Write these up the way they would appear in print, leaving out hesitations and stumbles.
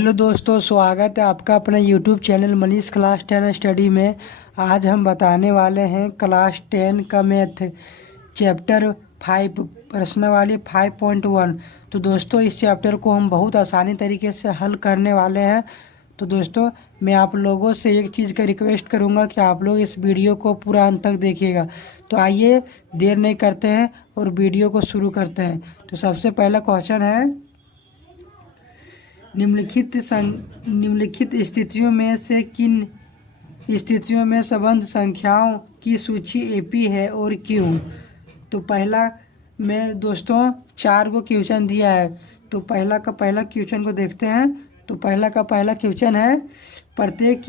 Hello दोस्तों, स्वागत है आपका अपने YouTube channel Manish class 10 study में। आज हम बताने वाले हैं क्लास 10 का मैथ चैप्टर 5 प्रश्नावली 5.1। तो दोस्तों, इस चैप्टर को हम बहुत आसानी तरीके से हल करने वाले हैं। तो दोस्तों, मैं आप लोगों से एक चीज़ का रिक्वेस्ट करूंगा कि आप लोग इस वीडियो को पूरा अंत तक देखिएगा। तो आइए देर नहीं करते हैं और वीडियो को शुरू करते हैं। तो सबसे पहला क्वेश्चन है, निम्नलिखित स्थितियों में से किन स्थितियों में संबंध संख्याओं की सूची एपी है और क्यों। तो पहला में दोस्तों 4 को क्वेश्चन दिया है। तो पहला क्वेश्चन को देखते हैं। तो पहला क्वेश्चन है, प्रत्येक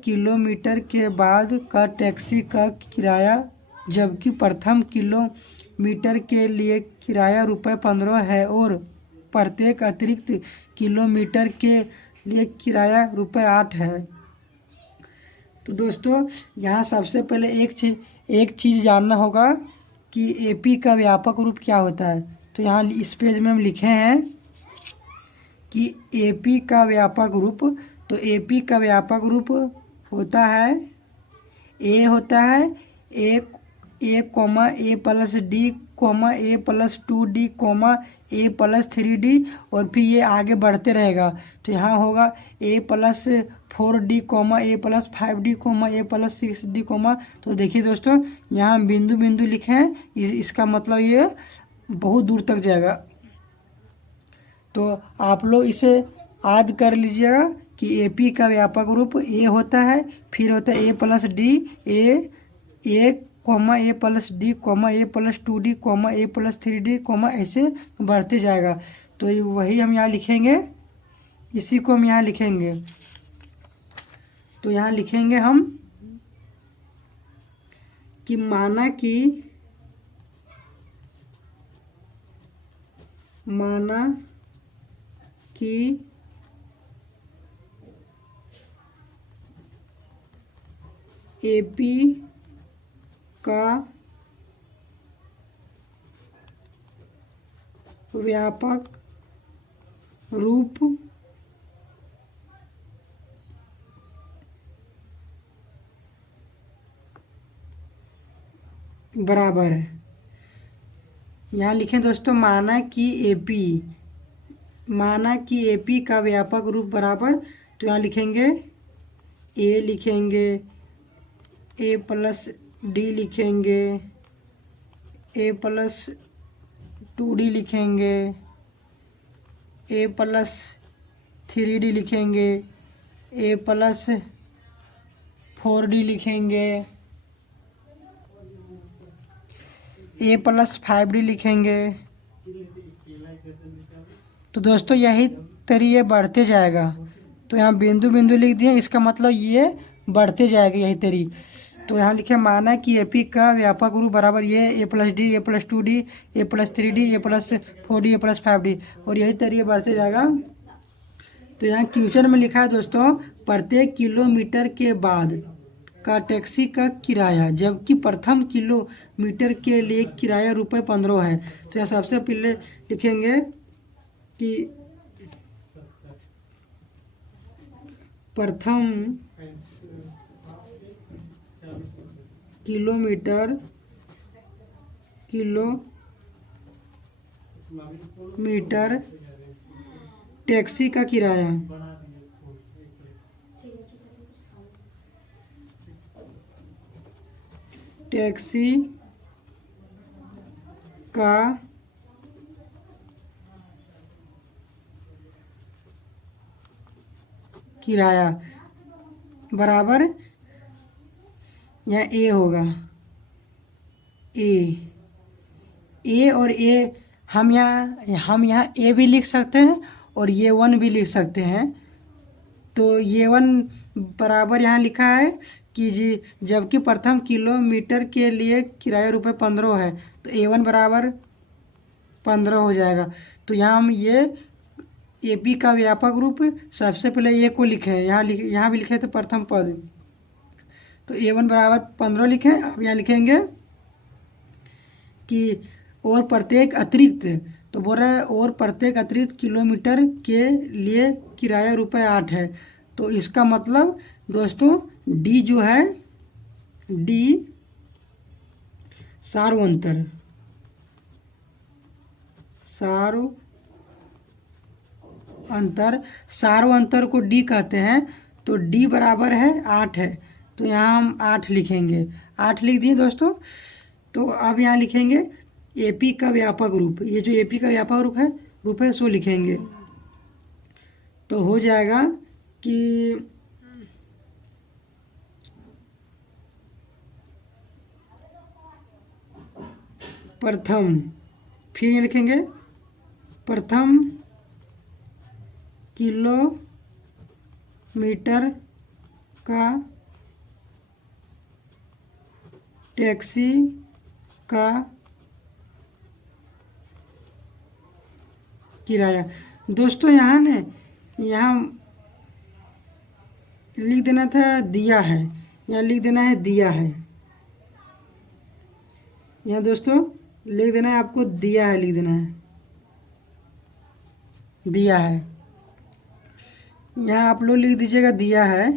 किलोमीटर के बाद का टैक्सी का किराया जबकि प्रथम किलोमीटर के लिए किराया ₹15 है और प्रत्येक अतिरिक्त किलोमीटर के लिए किराया ₹8 है। तो दोस्तों, यहाँ सबसे पहले एक चीज़ जानना होगा कि एपी का व्यापक रूप क्या होता है। तो यहाँ इस पेज में हम लिखे हैं कि एपी का व्यापक रूप, तो एपी का व्यापक रूप होता है ए कॉमा ए प्लस डी कॉमा ए प्लस 2D कॉमा ए प्लस 3D और फिर ये आगे बढ़ते रहेगा। तो यहाँ होगा ए प्लस 4D कॉमा ए प्लस 5D कॉमा ए प्लस 6D कॉमा। तो देखिए दोस्तों, यहाँ बिंदु बिंदु लिखे हैं, इसका मतलब ये बहुत दूर तक जाएगा। तो आप लोग इसे याद कर लीजिएगा कि एपी का व्यापक रूप ए होता है, फिर होता है ए प्लस डी, ए कॉमा ए प्लस डी कॉमा ए प्लस 2D कॉमा ए प्लस 3D कॉमा ऐसे बढ़ते जाएगा। तो वही हम यहाँ लिखेंगे, इसी को हम यहाँ लिखेंगे। तो यहाँ लिखेंगे हम कि माना कि एपी का व्यापक रूप बराबर है, यहाँ लिखें दोस्तों, माना कि एपी का व्यापक रूप बराबर। तो यहाँ लिखेंगे ए प्लस डी लिखेंगे, ए प्लस 2D लिखेंगे, ए प्लस 3D लिखेंगे, ए प्लस 4D लिखेंगे, ए प्लस 5D लिखेंगे। तो दोस्तों, यही तरीके बढ़ते जाएगा। तो यहाँ बिंदु बिंदु लिख दिए, इसका मतलब ये बढ़ते जाएगा यही तरी। तो यहाँ लिखे माना कि एपी का व्यापक रूप बराबर ये ए प्लस डी, ए प्लस 2D, ए प्लस 3D, ए प्लस 4D, ए प्लस 5D और यही तरीके बढ़ते जाएगा। तो यहाँ क्वेश्चन में लिखा है दोस्तों, प्रत्येक किलोमीटर के बाद का टैक्सी का किराया जबकि प्रथम किलोमीटर के लिए किराया ₹15 है। तो यहाँ सबसे पहले लिखेंगे कि प्रथम किलोमीटर टैक्सी का किराया बराबर, यहाँ ए होगा, ए और ए हम यहाँ ए भी लिख सकते हैं और ये 1 भी लिख सकते हैं। तो ये 1 बराबर यहाँ लिखा है कि जी जबकि प्रथम किलोमीटर के लिए किराया ₹15 है, तो A1 बराबर 15 हो जाएगा। तो यहाँ हम ये एपी का व्यापक रूप सबसे पहले ए को लिखे हैं, यहाँ भी लिखे थे प्रथम पद। तो A1 बराबर 15 लिखें। अब यहाँ लिखेंगे कि और प्रत्येक अतिरिक्त तो बोल रहा है और प्रत्येक अतिरिक्त किलोमीटर के लिए किराया ₹8 है। तो इसका मतलब दोस्तों डी जो है, डी सार्वंतर, सार्वंतर को डी कहते हैं। तो डी बराबर है 8 है, तो यहाँ हम 8 लिखेंगे। 8 लिख दिए दोस्तों। तो अब यहाँ लिखेंगे एपी का व्यापक रूप, ये जो एपी का व्यापक रूप है सो लिखेंगे। तो हो जाएगा कि प्रथम, फिर ये लिखेंगे प्रथम किलोमीटर का टैक्सी का किराया। दोस्तों यहाँ ने यहाँ लिख देना था दिया है, यहाँ लिख देना है दिया है। यहाँ दोस्तों लिख देना है, आपको दिया है लिख देना है, दिया है। यहाँ आप लोग लिख दीजिएगा दिया है,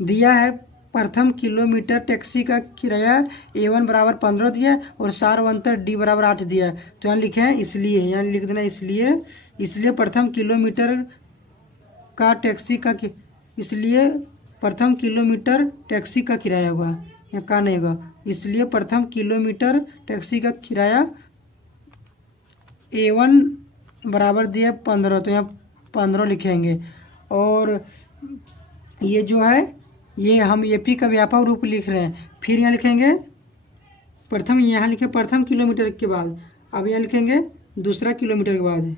दिया है। प्रथम किलोमीटर टैक्सी का किराया A1 बराबर 15 दिया और सार्वंतर डी बराबर 8 दिया है। तो यहाँ लिखे हैं इसलिए, यहाँ लिख देना इसलिए प्रथम किलोमीटर का टैक्सी का, इसलिए प्रथम किलोमीटर टैक्सी का किराया होगा, यहाँ का नहीं होगा। इसलिए प्रथम किलोमीटर टैक्सी का किराया A1 बराबर दिया 15, तो यहाँ 15 लिखेंगे। और ये जो है ये हम एपी का व्यापक रूप लिख रहे हैं। फिर यहाँ लिखेंगे प्रथम, यहाँ लिखे प्रथम किलोमीटर के बाद, अब यहाँ लिखेंगे दूसरा किलोमीटर के बाद,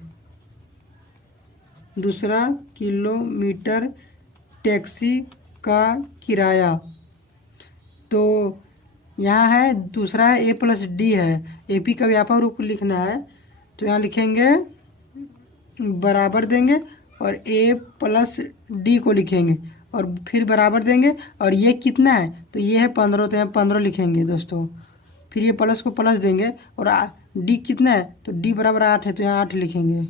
दूसरा किलोमीटर टैक्सी का किराया। तो यहाँ है दूसरा है A+D है, एपी का व्यापक रूप लिखना है। तो यहाँ लिखेंगे बराबर देंगे और A+D को लिखेंगे और फिर बराबर देंगे। और ये कितना है, तो ये है 15, तो यहाँ 15 लिखेंगे दोस्तों। फिर ये प्लस को प्लस देंगे और डी कितना है, तो डी बराबर 8 है, तो यहाँ 8 लिखेंगे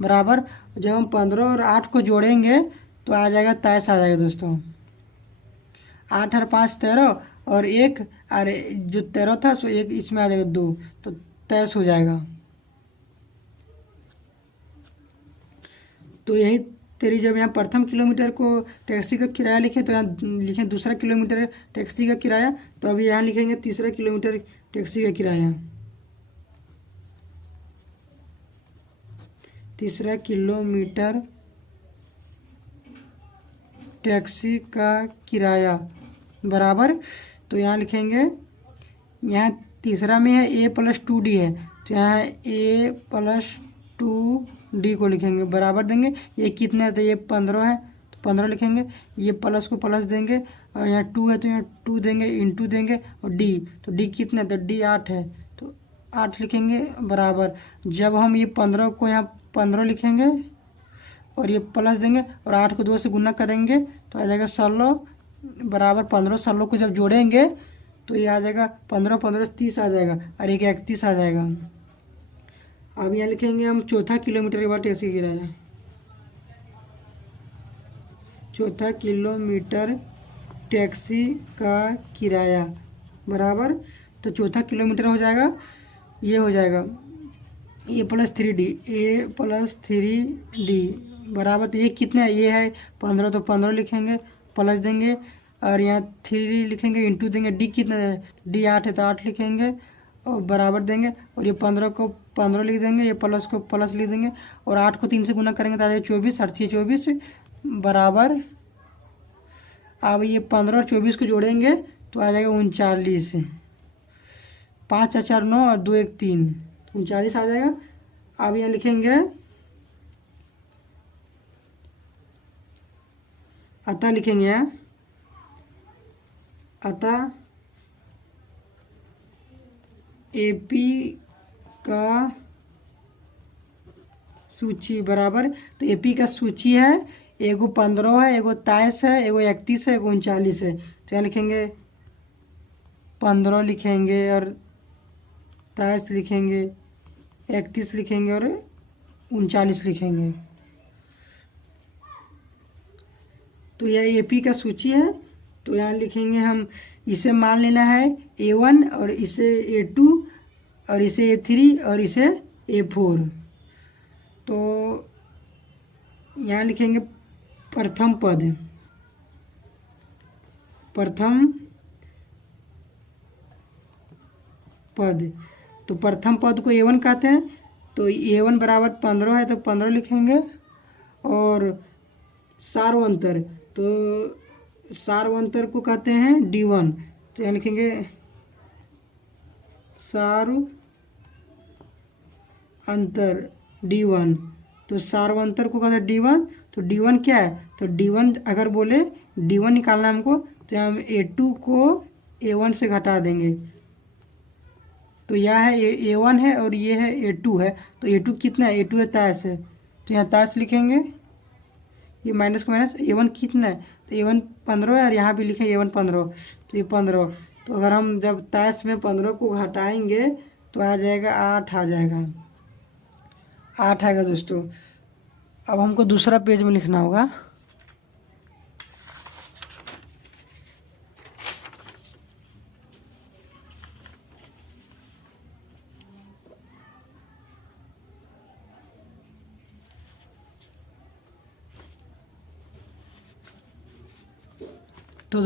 बराबर। जब हम 15 और 8 को जोड़ेंगे तो आ जाएगा 23 आ जाएगा दोस्तों। 8 और 5 13 और एक, अरे जो 13 था सो एक इसमें आ जाएगा 2, तो 23 हो जाएगा। तो यही तेरी जब यहाँ प्रथम किलोमीटर को टैक्सी का किराया लिखे तो यहाँ लिखें दूसरा किलोमीटर टैक्सी का किराया। तो अभी यहाँ लिखेंगे तीसरा किलोमीटर टैक्सी का किराया, तीसरा किलोमीटर टैक्सी का किराया बराबर। तो यहाँ लिखेंगे, यहाँ तीसरा में है A+2D है, तो यहाँ A+2D को लिखेंगे बराबर देंगे। ये कितना है, तो ये 15 है, तो 15 लिखेंगे। ये प्लस को प्लस देंगे और यहाँ 2 है तो यहाँ 2 देंगे, इंटू देंगे। और डी, तो डी कितना है, तो डी 8 है, तो 8 लिखेंगे बराबर। जब हम ये 15 को यहाँ 15 लिखेंगे और ये प्लस देंगे और 8 को 2 से गुना करेंगे तो आ जाएगा 16 बराबर 15। 16 को जब जोड़ेंगे तो ये आ जाएगा 15 15 30 आ जाएगा और एक 31 आ जाएगा। अब यहाँ लिखेंगे हम चौथा किलोमीटर के बाद टैक्सी किराया, चौथा किलोमीटर टैक्सी का किराया बराबर। तो चौथा किलोमीटर हो जाएगा, ये हो जाएगा A+3D, A+3D बराबर। तो ये कितना है, ये है 15, तो 15 लिखेंगे प्लस देंगे और यहाँ 3 लिखेंगे, इंटू देंगे। डी कितना है, डी 8 है, तो 8 लिखेंगे और बराबर देंगे। और ये 15 को 15 लिख देंगे, ये प्लस को प्लस लिख देंगे और 8 को 3 से गुना करेंगे तो आ जाएगा 24, 8 24 बराबर। अब ये 15 और 24 को जोड़ेंगे तो आ जाएगा 39, 5 4 9 और 2 1 3, 39 आ जाएगा। अब यहाँ लिखेंगे अतः, लिखेंगे यहाँ अतः एपी का सूची बराबर। तो एपी का सूची है, एगो 15 है, एगो 23 है, एगो 31 है, एगो 39 है। तो यहाँ लिखेंगे 15 लिखेंगे और 23 लिखेंगे, 31 लिखेंगे और 39 लिखेंगे। तो यह AP का सूची है। तो यहाँ लिखेंगे हम, इसे मान लेना है A1 और इसे A2 और इसे A3 और इसे A4। तो यहाँ लिखेंगे प्रथम पद, प्रथम पद। तो प्रथम पद को A1 कहते हैं। तो A1 बराबर 15 है, तो 15 लिखेंगे। और सार्वंतर, तो सार्वंतर को कहते हैं D1। तो यहाँ लिखेंगे सार्वंतर D1। तो सार्वंतर को कहते हैं D1। तो D1 क्या है? तो D1 अगर बोले D1 निकालना हमको, तो हम A2 को A1 से घटा देंगे। तो यह है A1 है और ये है A2 है। तो A2 कितना है? A2 है 23 है। तो यहाँ 23 लिखेंगे, ये माइनस का माइनस। A1 कितना है? तो A1 15 है और यहाँ भी लिखे A1 15। तो ये 15। तो अगर हम जब 23 में 15 को घटाएंगे तो आ जाएगा 8 आ जाएगा, 8 आएगा दोस्तों। अब हमको दूसरा पेज में लिखना होगा। तो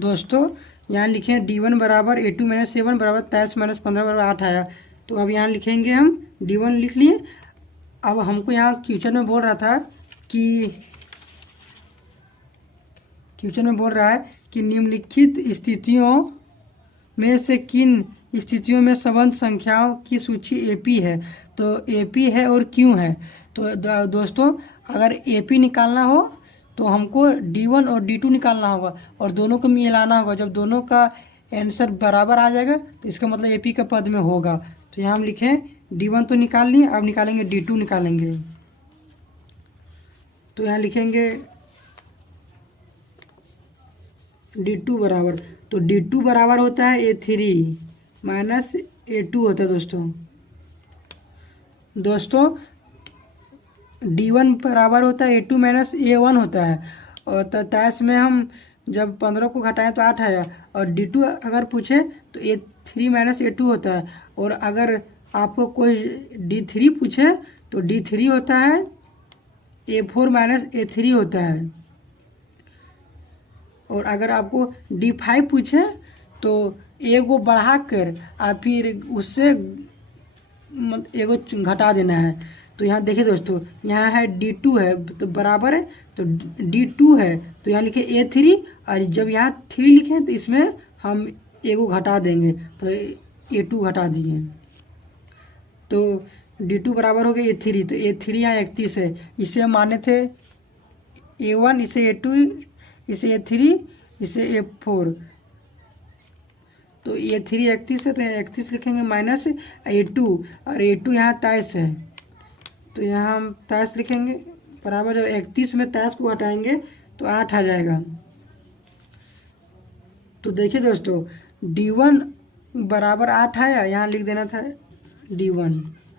दोस्तों यहाँ लिखें D1 बराबर A2 माइनस A1 बराबर 23 माइनस 15 बराबर 8 आया। तो अब यहाँ लिखेंगे हम D1 लिख लिए। अब हमको यहाँ क्वेश्चन में बोल रहा था कि निम्नलिखित स्थितियों में से किन स्थितियों में संबंध संख्याओं की सूची AP है। तो AP है और क्यों है? तो दोस्तों अगर AP निकालना हो तो हमको D1 और D2 निकालना होगा और दोनों को मिलाना होगा। जब दोनों का आंसर बराबर आ जाएगा तो इसका मतलब AP का पद में होगा। तो यहाँ हम लिखें D1 तो निकाल लिए, अब निकालेंगे D2 निकालेंगे। तो यहाँ लिखेंगे D2 बराबर, तो D2 बराबर होता है A3 माइनस A2 होता है दोस्तों D1 बराबर होता है A2 माइनस A1 होता है। और 23 में हम जब 15 को घटाएं तो 8 आया। और D2 अगर पूछे तो A3 माइनस A2 होता है। और अगर आपको कोई D3 पूछे तो D3 होता है A4 माइनस A3 होता है। और अगर आपको D5 पूछे तो एगो बढ़ा कर आप फिर उससे एगो घटा देना है। तो यहाँ देखिए दोस्तों, यहाँ है D2 है तो बराबर है, तो D2 है तो यहाँ लिखे A3। और जब यहाँ 3 लिखे तो इसमें हम एगो घटा देंगे, तो A2 घटा दिए। तो D2 बराबर हो गया A3। तो A3 यहाँ 31 है, इसे हम माने थे A1, इसे A2, इसे A3, इसे A4। तो A3 31 है तो 31 लिखेंगे माइनस A2। और A2 यहाँ 23 है तो यहाँ हम 23 लिखेंगे बराबर। जब 31 में 23 को हटाएंगे तो 8 आ जाएगा। तो देखिए दोस्तों D1 बराबर 8 आया, यहाँ लिख देना था D1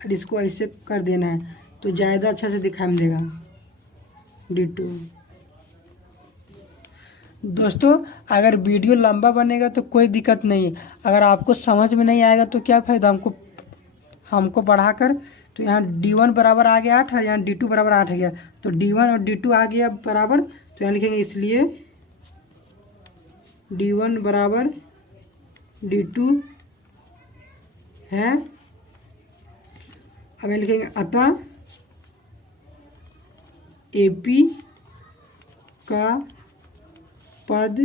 और इसको ऐसे कर देना है तो ज़्यादा अच्छा से दिखाई देगा D2। दोस्तों अगर वीडियो लंबा बनेगा तो कोई दिक्कत नहीं, अगर आपको समझ में नहीं आएगा तो क्या फ़ायदा हमको बढ़ाकर। तो यहाँ D1 बराबर आ गया 8 और यहाँ D2 बराबर 8 आ गया। तो D1 और D2 आ गया बराबर, तो यहाँ लिखेंगे इसलिए D1 बराबर D2 है। अब यहाँ लिखेंगे अतः AP का पद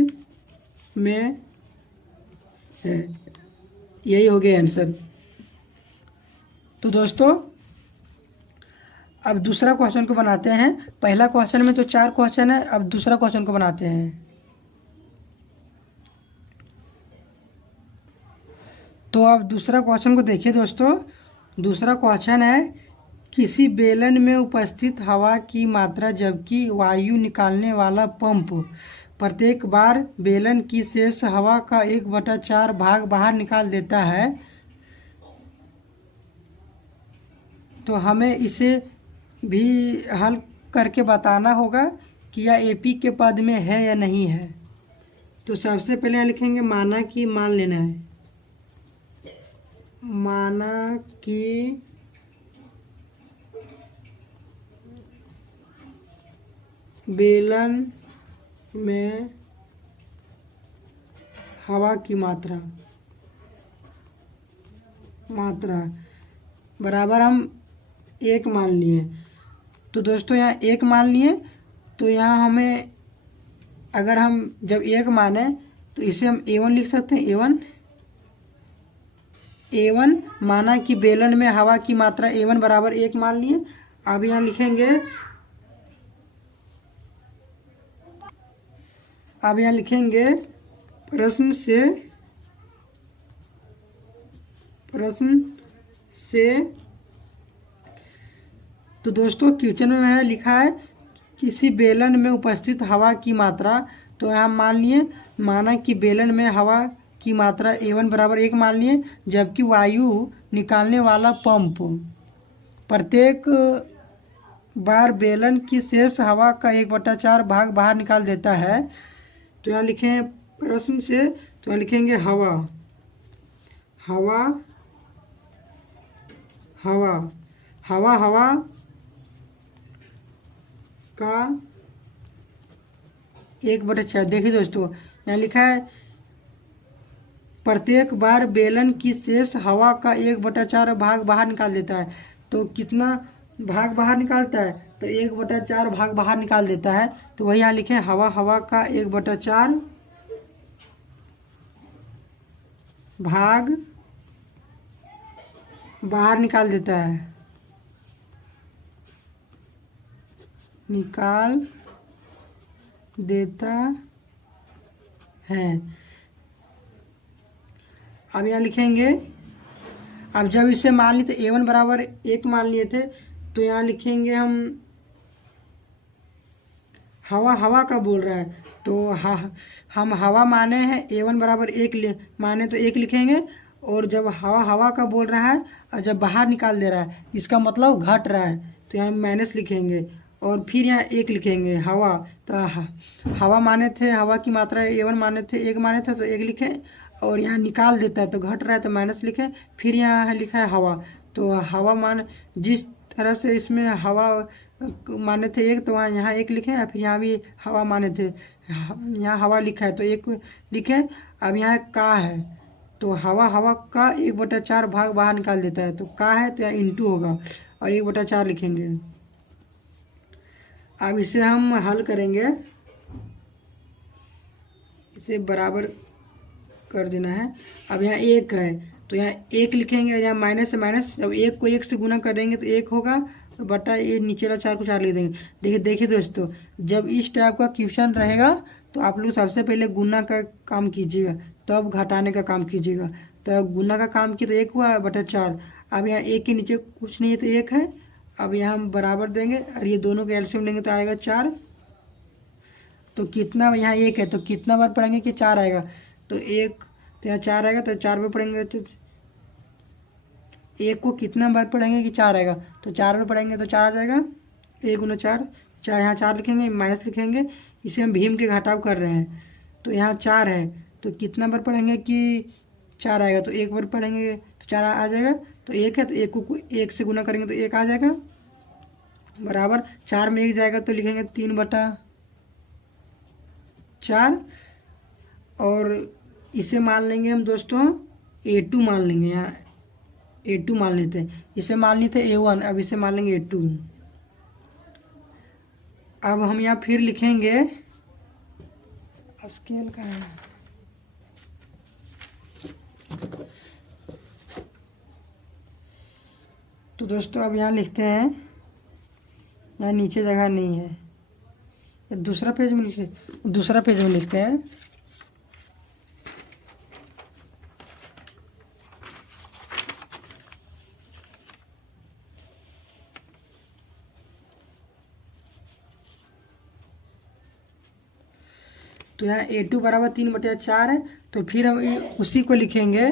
में है। यही हो गया आंसर। तो दोस्तों अब दूसरा क्वेश्चन को बनाते हैं। पहला क्वेश्चन में तो 4 क्वेश्चन है, अब दूसरा क्वेश्चन को बनाते हैं। तो अब दूसरा क्वेश्चन को देखिए दोस्तों। दूसरा क्वेश्चन है किसी बेलन में उपस्थित हवा की मात्रा जबकि वायु निकालने वाला पंप प्रत्येक बार बेलन की शेष हवा का 1/4 भाग बाहर निकाल देता है। तो हमें इसे भी हल करके बताना होगा कि यह एपी के पद में है या नहीं है। तो सबसे पहले यहाँ लिखेंगे माना कि, मान लेना है, माना कि बेलन में हवा की मात्रा बराबर हम 1 मान लिए। तो दोस्तों यहाँ 1 मान लिए, तो यहाँ हमें अगर हम जब 1 माने तो इसे हम A1 लिख सकते हैं। A1 माना कि बेलन में हवा की मात्रा A1 बराबर 1 मान लिए। अब यहाँ लिखेंगे प्रश्न से तो दोस्तों क्वेश्चन में है लिखा है किसी बेलन में उपस्थित हवा की मात्रा। तो यहाँ मान लिए, माना कि बेलन में हवा की मात्रा A1 बराबर 1 मान लिए, जबकि वायु निकालने वाला पंप प्रत्येक बार बेलन की शेष हवा का 1/4 भाग बाहर निकाल देता है। तो यहाँ लिखें प्रश्न से, तो यहाँ लिखेंगे हवा का 1/4। देखिए दोस्तों यहाँ लिखा है प्रत्येक बार बेलन की शेष हवा का 1/4 भाग बाहर निकाल देता है। तो कितना भाग बाहर निकालता है? तो 1/4 भाग बाहर निकाल देता है। तो वही यहाँ लिखे हवा का 1/4 भाग बाहर निकाल देता है, अब यहाँ लिखेंगे, अब जब इसे मान लिए थे A1 बराबर 1 मान लिए थे, तो यहाँ लिखेंगे हम हवा का बोल रहा है, तो हम हवा माने हैं A1 बराबर 1 माने तो 1 लिखेंगे। और जब हवा का बोल रहा है और जब बाहर निकाल दे रहा है, इसका मतलब घट रहा है, तो यहाँ माइनस लिखेंगे और फिर यहाँ 1 लिखेंगे हवा। तो हवा माने थे, हवा की मात्रा A1 माने थे, 1 माने थे तो 1 लिखें। और यहाँ निकाल देता है तो घट रहा है तो माइनस लिखें। फिर यहाँ लिखा है हवा, तो हवा मान जिस तरह से इसमें हवा माने थे 1, तो वहाँ यहाँ 1 लिखें। फिर यहाँ भी हवा माने थे, यहाँ हवा लिखा है तो 1 लिखें। अब यहाँ का है, तो हवा का 1/4 भाग बाहर निकाल देता है, तो का है तो यहाँ इंटू होगा और 1/4 लिखेंगे। अब इसे हम हल करेंगे, इसे बराबर कर देना है। अब यहाँ 1 है तो यहाँ 1 लिखेंगे, यहाँ माइनस से माइनस, जब 1 को 1 से गुना करेंगे तो 1 होगा और बटा ये नीचे वाला 4 को 4 लिख देंगे। देखिए दोस्तों, जब इस टाइप का क्वेश्चन रहेगा तो आप लोग सबसे पहले गुना का काम कीजिएगा, तब घटाने का काम कीजिएगा। तो गुना का काम किया तो 1 हुआ बटा 4। अब यहाँ 1 के नीचे कुछ नहीं है तो 1 है। अब यहाँ हम बराबर देंगे और ये दोनों के एलसीएम लेंगे तो आएगा 4। तो कितना, यहाँ 1 है तो कितना बार पढ़ेंगे कि 4 आएगा, तो 1 तो यहाँ 4 आएगा, तो 4 बार पढ़ेंगे तो 1 को कितना बार पढ़ेंगे कि 4 आएगा, तो 4 बार पढ़ेंगे तो 4 आ जाएगा। 1 गुना 4, यहाँ 4 लिखेंगे, माइनस लिखेंगे। इसे हम भीम के घटाव कर रहे हैं, तो यहाँ 4 है तो कितना बार पढ़ेंगे कि 4 आएगा, तो 1 बार पढ़ेंगे तो 4 आ जाएगा। तो 1 है तो 1 को 1 से गुना करेंगे तो 1 आ जाएगा, बराबर 4 में 1 जाएगा तो लिखेंगे 3/4। और इसे मान लेंगे हम दोस्तों A2 मान लेंगे, यहाँ A2 मान लेते हैं। इसे मान लिए थे A1, अब इसे मान लेंगे A2। अब हम यहाँ फिर लिखेंगे, स्केल का है, तो दोस्तों अब यहाँ लिखते हैं, यहाँ नीचे जगह नहीं है, दूसरा पेज में लिखते हैं। तो यहाँ A2 बराबर 3/4 है, तो फिर हम उसी को लिखेंगे।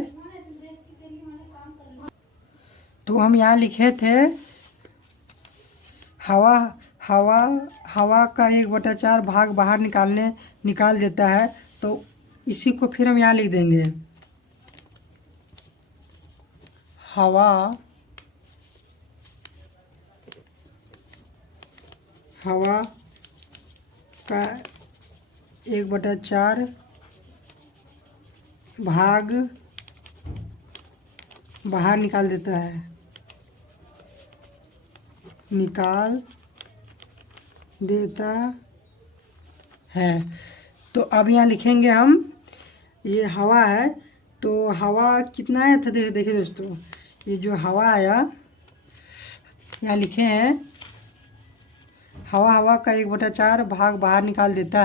तो हम यहाँ लिखे थे हवा हवा हवा का 1/4 भाग बाहर निकाल देता है। तो इसी को फिर हम यहाँ लिख देंगे, हवा हवा का 1/4 भाग बाहर निकाल देता है, निकाल देता है। तो अब यहाँ लिखेंगे हम, ये हवा है तो हवा कितना आया था, देखिए दोस्तों, ये जो हवा आया यहाँ लिखे हैं, हवा का 1/4 भाग बाहर निकाल देता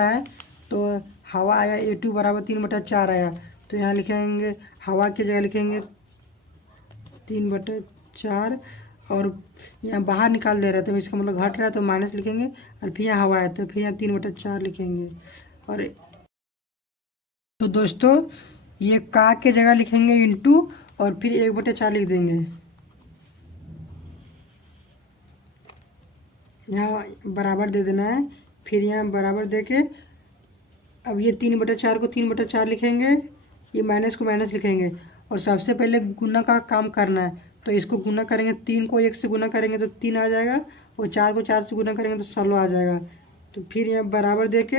है। तो हवा आया A2 बराबर 3/4 आया। तो यहाँ लिखेंगे, हवा की जगह लिखेंगे 3/4, और यहाँ बाहर निकाल दे रहा है तो इसका मतलब घट रहा है तो माइनस लिखेंगे, और फिर यहाँ हवा है तो फिर यहाँ 3/4 लिखेंगे। और तो दोस्तों ये का के जगह लिखेंगे इंटू, और फिर 1/4 लिख देंगे। यहाँ बराबर दे देना है, फिर यहाँ बराबर दे के अब ये 3/4 को 3/4 लिखेंगे, ये माइनस को माइनस लिखेंगे, और सबसे पहले गुना का काम करना है। तो इसको गुना करेंगे, 3 को 1 से गुना करेंगे तो 3 आ जाएगा, और 4 को 4 से गुना करेंगे तो 16 आ जाएगा। तो फिर यहाँ बराबर दे के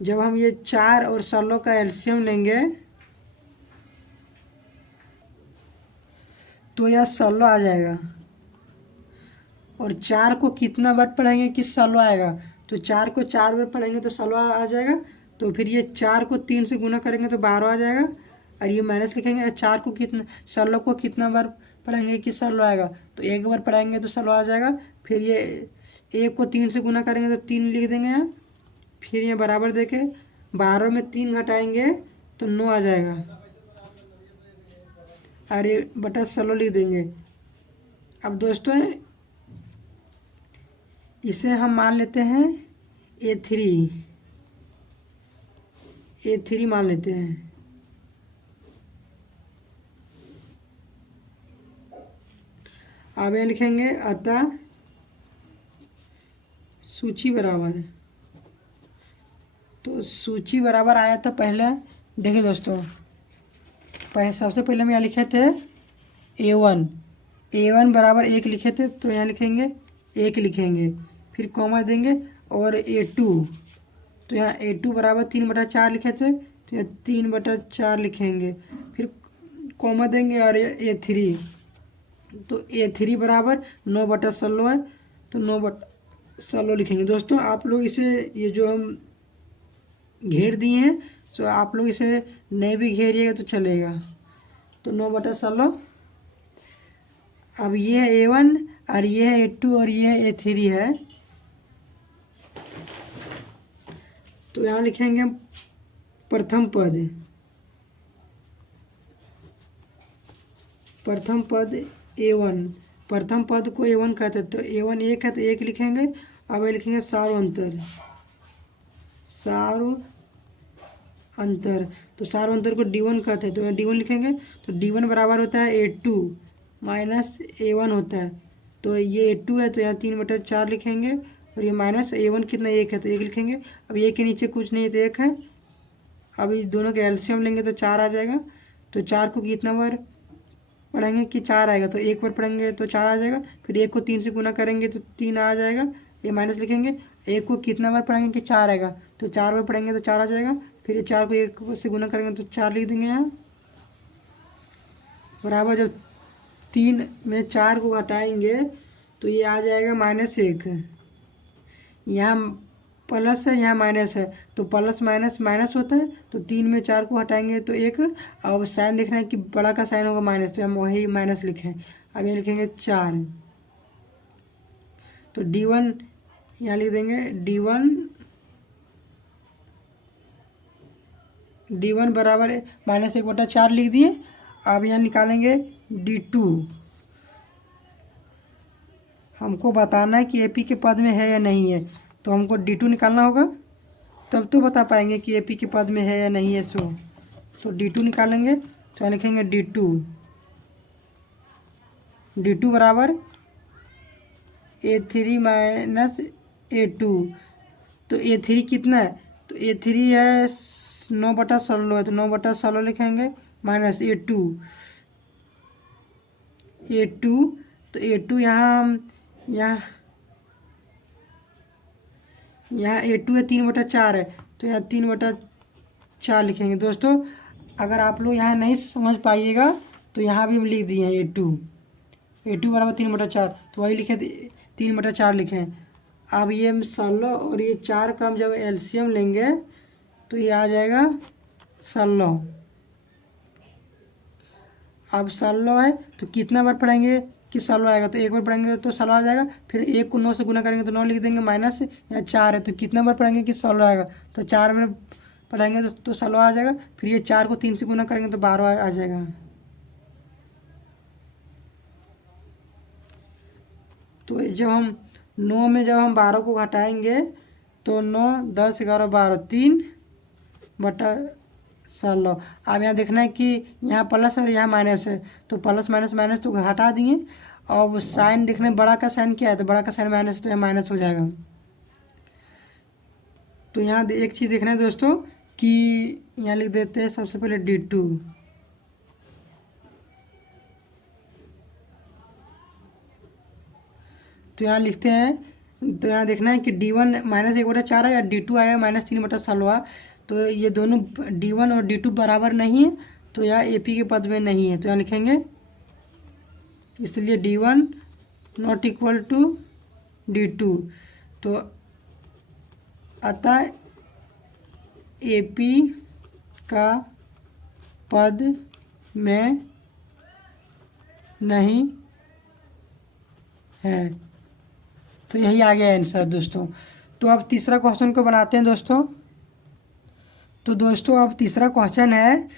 जब हम ये 4 और 16 का एलसीएम लेंगे तो यह 16 आ जाएगा। और 4 को कितना बार पढ़ेंगे कि 16 आएगा, तो 4 को 4 बार पढ़ेंगे तो 16 आ जाएगा। तो फिर ये 4 को 3 से गुना करेंगे तो 12 आ जाएगा, और ये माइनस लिखेंगे। 4 को कितना 16 को कितना बार पढ़ेंगे कि 16 आएगा, तो एक बार पढ़ेंगे तो 16 आ जाएगा। फिर ये 1 को 3 से गुना करेंगे तो 3 लिख देंगे यहाँ, फिर ये बराबर देके 12 में 3 घटाएंगे तो 9 आ जाएगा, और ये बटा 16 लिख देंगे। अब दोस्तों इसे हम मान लेते हैं A3 मान लेते हैं। अब ये लिखेंगे, अतः सूची बराबर, तो सूची बराबर आया था पहले। देखिए दोस्तों, सबसे पहले हम यहाँ लिखे थे A1 बराबर 1 लिखे थे, तो यहाँ लिखेंगे 1 लिखेंगे, फिर कॉमा देंगे, और A2, तो यहाँ A2 बराबर 3/4 लिखे थे, तो यहाँ 3/4 लिखेंगे, फिर कॉमा देंगे, और A3, तो A3 बराबर 9/16 है, तो 9/16 लिखेंगे। दोस्तों आप लोग इसे, ये जो हम घेर दिए हैं, सो आप लोग इसे नहीं भी घेरिएगा तो चलेगा। तो 9/16। अब ये है A1, और ये है A2, और ये है A3 है। तो यहाँ लिखेंगे प्रथम पद A1, प्रथम पद को A1 कहते हैं, तो A1 1 है तो 1 लिखेंगे। अब ये लिखेंगे सारो अंतर, तो सारो अंतर को D1 कहते हैं, तो D1 लिखेंगे। तो D1 बराबर होता है A2 माइनस A1 होता है, तो ये A2 है तो यहाँ 3/4 लिखेंगे, और ये माइनस A1 कितना 1 है तो 1 लिखेंगे। अब ये के नीचे कुछ नहीं तो 1 है। अब इस दोनों के एलसीएम लेंगे तो 4 आ जाएगा। तो 4 को कितना बार पढ़ेंगे कि 4 आएगा, तो 1 बार पढ़ेंगे तो 4 आ जाएगा। फिर 1 को 3 से गुना करेंगे तो 3 आ जाएगा, ये माइनस लिखेंगे। 1 को कितना बार पढ़ेंगे कि 4 आएगा, तो 4 बार पढ़ेंगे तो 4 आ जाएगा। फिर ये 4 को 1 से गुना करेंगे तो 4 लिख देंगे यहाँ, बराबर। जब 3 में 4 को घटाएंगे तो ये आ जाएगा -1। यहाँ प्लस है, यहाँ माइनस है, तो प्लस माइनस माइनस होता है। तो 3 में 4 को हटाएंगे तो 1, अब साइन देखना है कि बड़ा का साइन होगा माइनस, तो हम वही माइनस लिखें। अब ये लिखेंगे 4, तो D1 यहाँ लिख देंगे, D1 बराबर -1/4 लिख दिए। अब यहाँ निकालेंगे D2, हमको बताना है कि AP के पद में है या नहीं है, तो हमको D2 निकालना होगा, तब तो बता पाएंगे कि AP के पद में है या नहीं है। सो D2 निकालेंगे, तो लिखेंगे D2 बराबर A3 माइनस A2। तो A3 कितना है, तो A3 है 9/16 है, तो 9/16 लिखेंगे माइनस A2। तो A2 यहाँ हम यहाँ यहाँ A2 है 3/4 है, तो यहाँ 3/4 लिखेंगे। दोस्तों अगर आप लोग यहाँ नहीं समझ पाइएगा तो यहाँ भी हम लिख दिए हैं A2 बराबर 3/4, तो वही लिखे 3/4 लिखें। अब ये 16 और ये 4 का हम जब एलसीएम लेंगे तो ये आ जाएगा 16। अब 16 है तो कितना बार पढ़ेंगे कि 16 आएगा, तो एक बार पढ़ेंगे तो 16 आ जाएगा। फिर 1 को 9 से गुना करेंगे तो 9 लिख देंगे माइनस, यहाँ 4 है तो कितना बार पढ़ेंगे कि 16 आएगा, तो 4 में पढ़ेंगे तो 16 आ जाएगा। फिर ये 4 को 3 से गुना करेंगे तो 12 आ जाएगा। तो जब हम 9 में जब हम 12 को घटाएंगे तो 9 10 11 12 3/16। अब यहाँ देखना है कि यहाँ प्लस और यहाँ माइनस है, तो प्लस माइनस माइनस तो हटा दिए। और साइन देखने बड़ा का साइन क्या है, तो बड़ा का साइन माइनस, तो यहाँ माइनस हो जाएगा। तो यहाँ एक चीज़ देखना है दोस्तों कि यहाँ लिख देते हैं सबसे पहले D2। तो यहाँ लिखते हैं, तो यहाँ देखना है कि D1 माइनस 1/4 है या D2 आया माइनस 3/16। तो ये दोनों D1 और D2 बराबर नहीं है, तो यहाँ AP के पद में नहीं है, तो यहाँ लिखेंगे इसलिए D1 not equal to D2। तो अतः AP का पद में नहीं है। तो यही आ गया आंसर दोस्तों। तो अब तीसरा क्वेश्चन को बनाते हैं दोस्तों। तो दोस्तों अब तीसरा क्वेश्चन है,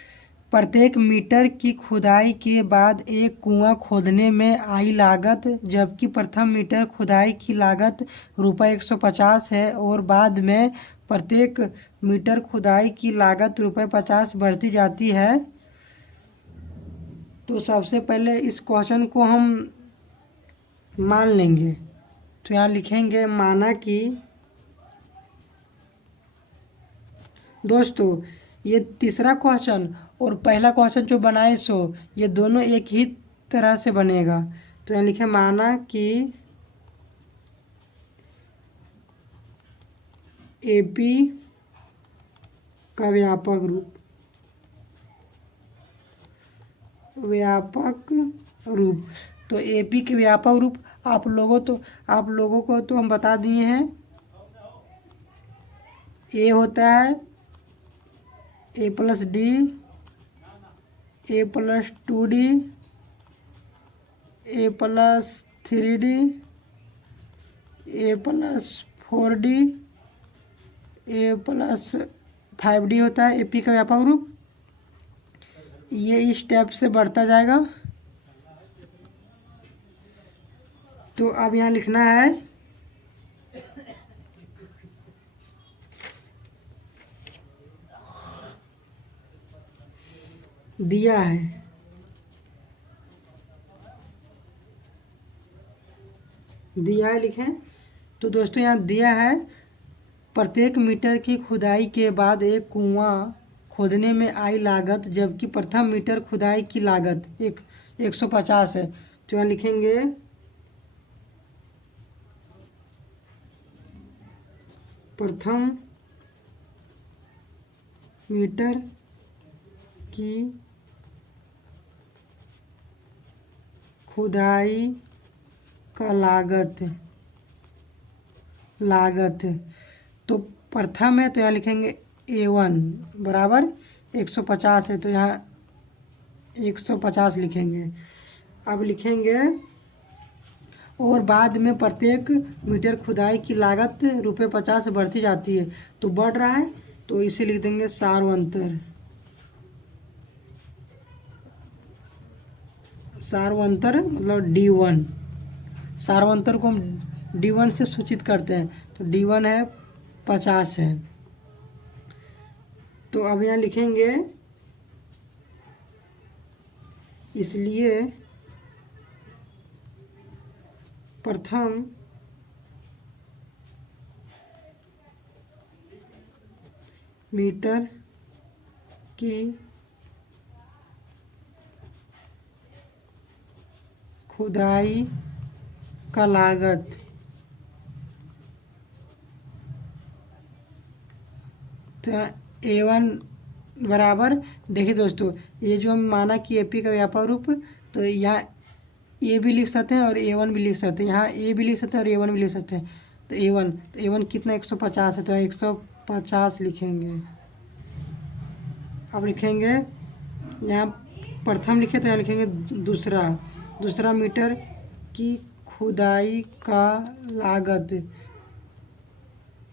प्रत्येक मीटर की खुदाई के बाद एक कुआं खोदने में आई लागत, जबकि प्रथम मीटर खुदाई की लागत ₹150 है और बाद में प्रत्येक मीटर खुदाई की लागत ₹50 बढ़ती जाती है। तो सबसे पहले इस क्वेश्चन को हम मान लेंगे। तो यहाँ लिखेंगे माना कि दोस्तों ये तीसरा क्वेश्चन और पहला क्वेश्चन जो बनाए सो ये दोनों एक ही तरह से बनेगा। तो यहाँ लिखे माना कि AP का व्यापक रूप तो AP के व्यापक रूप आप लोगों को तो हम बता दिए हैं। A होता है A+D, A+2D, A+3D, A+4D, A+5D होता है AP का व्यापक रूप। ये इस स्टेप से बढ़ता जाएगा। तो अब यहाँ लिखना है दिया है लिखें। तो दोस्तों यहाँ दिया है प्रत्येक मीटर की खुदाई के बाद एक कुआं खोदने में आई लागत, जबकि प्रथम मीटर खुदाई की लागत 150 है। तो यहाँ लिखेंगे प्रथम मीटर की खुदाई का लागत तो प्रथम है, तो यहाँ लिखेंगे A1 बराबर 150 है, तो यहाँ 150 लिखेंगे। अब लिखेंगे और बाद में प्रत्येक मीटर खुदाई की लागत ₹50 बढ़ती जाती है, तो बढ़ रहा है, तो इसे लिख देंगे सार्वंतर मतलब D1। सार्वंतर को हम D1 से सूचित करते हैं, तो D1 है 50 है। तो अब यहाँ लिखेंगे इसलिए प्रथम मीटर की खुदाई का लागत। तो A1 बराबर, देखिए दोस्तों, ये जो माना कि AP का व्यापक रूप, तो यहाँ ए भी लिख सकते हैं और A1 भी लिख सकते हैं, यहाँ ए भी लिख सकते हैं और A1 भी लिख सकते हैं। तो A1 कितना 150 है, तो 150 लिखेंगे। अब लिखेंगे यहाँ प्रथम लिखे तो यहाँ लिखेंगे दूसरा मीटर की खुदाई का लागत।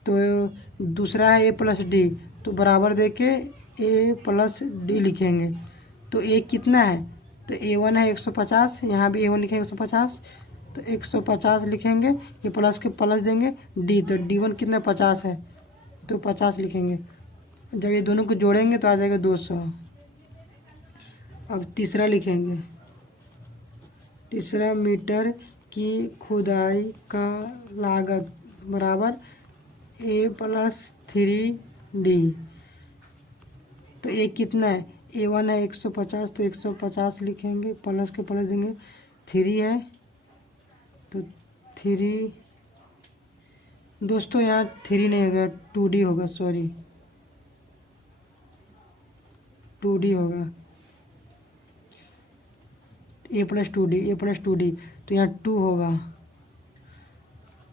तो दूसरा है A+D, तो बराबर देके A+D लिखेंगे। तो A कितना है, तो A1 है 150, यहाँ भी A1 लिखेंगे 150, तो 150 लिखेंगे, ये प्लस के प्लस देंगे D, तो D1 कितना 50 है, तो 50 लिखेंगे। जब ये दोनों को जोड़ेंगे तो आ जाएगा 200। अब तीसरा लिखेंगे, तीसरा मीटर की खुदाई का लागत बराबर A+3D। तो A कितना है, A1 है 150, तो 150 लिखेंगे, प्लस के प्लस देंगे, 3 है तो 3, दोस्तों यहाँ 3 नहीं होगा, 2D होगा, सॉरी 2D होगा, A+2D, तो यहाँ 2 होगा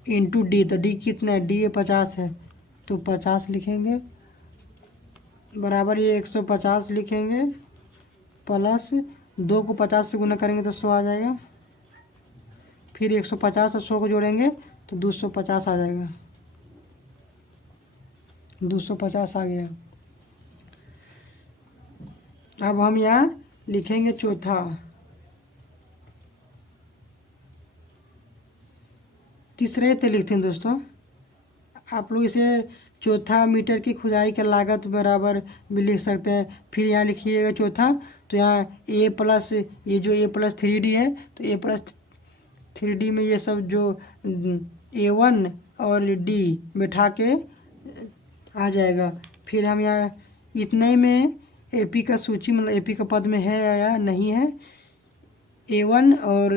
इंटू D। तो D कितना है, D 50 है, तो 50 लिखेंगे, बराबर ये 150 लिखेंगे, प्लस 2 को 50 से गुना करेंगे तो 100 आ जाएगा, फिर 150 और 100 को जोड़ेंगे तो 250 आ जाएगा, 250 आ गया। अब हम यहाँ लिखेंगे चौथा, तीसरे तो लिखते हैं दोस्तों, आप लोग इसे चौथा मीटर की खुदाई का लागत बराबर भी लिख सकते हैं। फिर यहाँ लिखिएगा चौथा, तो यहाँ ये जो A+3D है, तो A+3D में ये सब जो A1 और D बैठा के आ जाएगा। फिर हम यहाँ इतने ही में AP का सूची, मतलब AP का पद में है या नहीं है, A1 और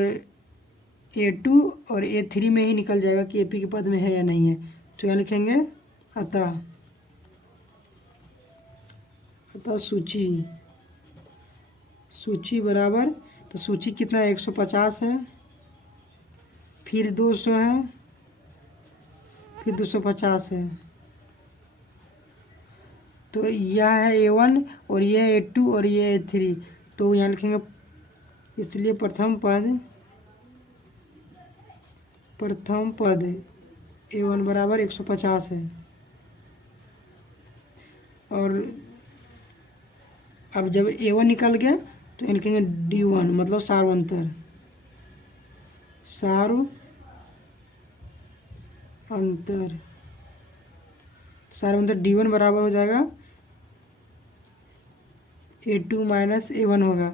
A2 और A3 में ही निकल जाएगा कि AP के पद में है या नहीं है। तो यहाँ लिखेंगे अतः सूची बराबर, तो सूची कितना है 150 है, फिर 200 है, फिर 250 है, तो यह है A1 और ये है A2 और ये है A3। तो यहाँ लिखेंगे, इसलिए प्रथम पद A1 बराबर 150 है। और अब जब A1 निकल गया तो यहाँ लिखेंगे D1, मतलब सार्वंतर D1 बराबर हो जाएगा A2 माइनस A1 होगा।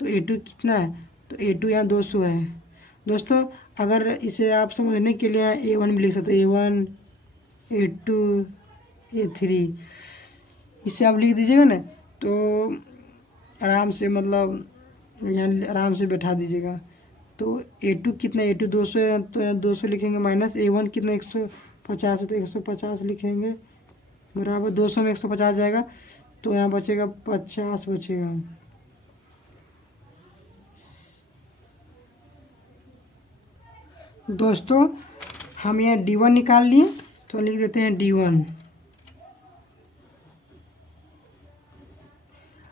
तो A2 कितना है, तो A2 यहाँ 200 है। दोस्तों अगर इसे आप समझने के लिए A1 भी लिख सकते हैं, A1 A2 A3, इसे आप लिख दीजिएगा ना, तो आराम से, मतलब यहाँ आराम से बैठा दीजिएगा। तो A2 कितना, A2 200 है, तो यहाँ 200 लिखेंगे, माइनस A1 कितना 150 है, तो 150 लिखेंगे, बराबर 200 में 150 जाएगा, तो यहाँ बचेगा 50 बचेगा। दोस्तों हम यहाँ D1 निकाल लिए, तो लिख देते हैं D1।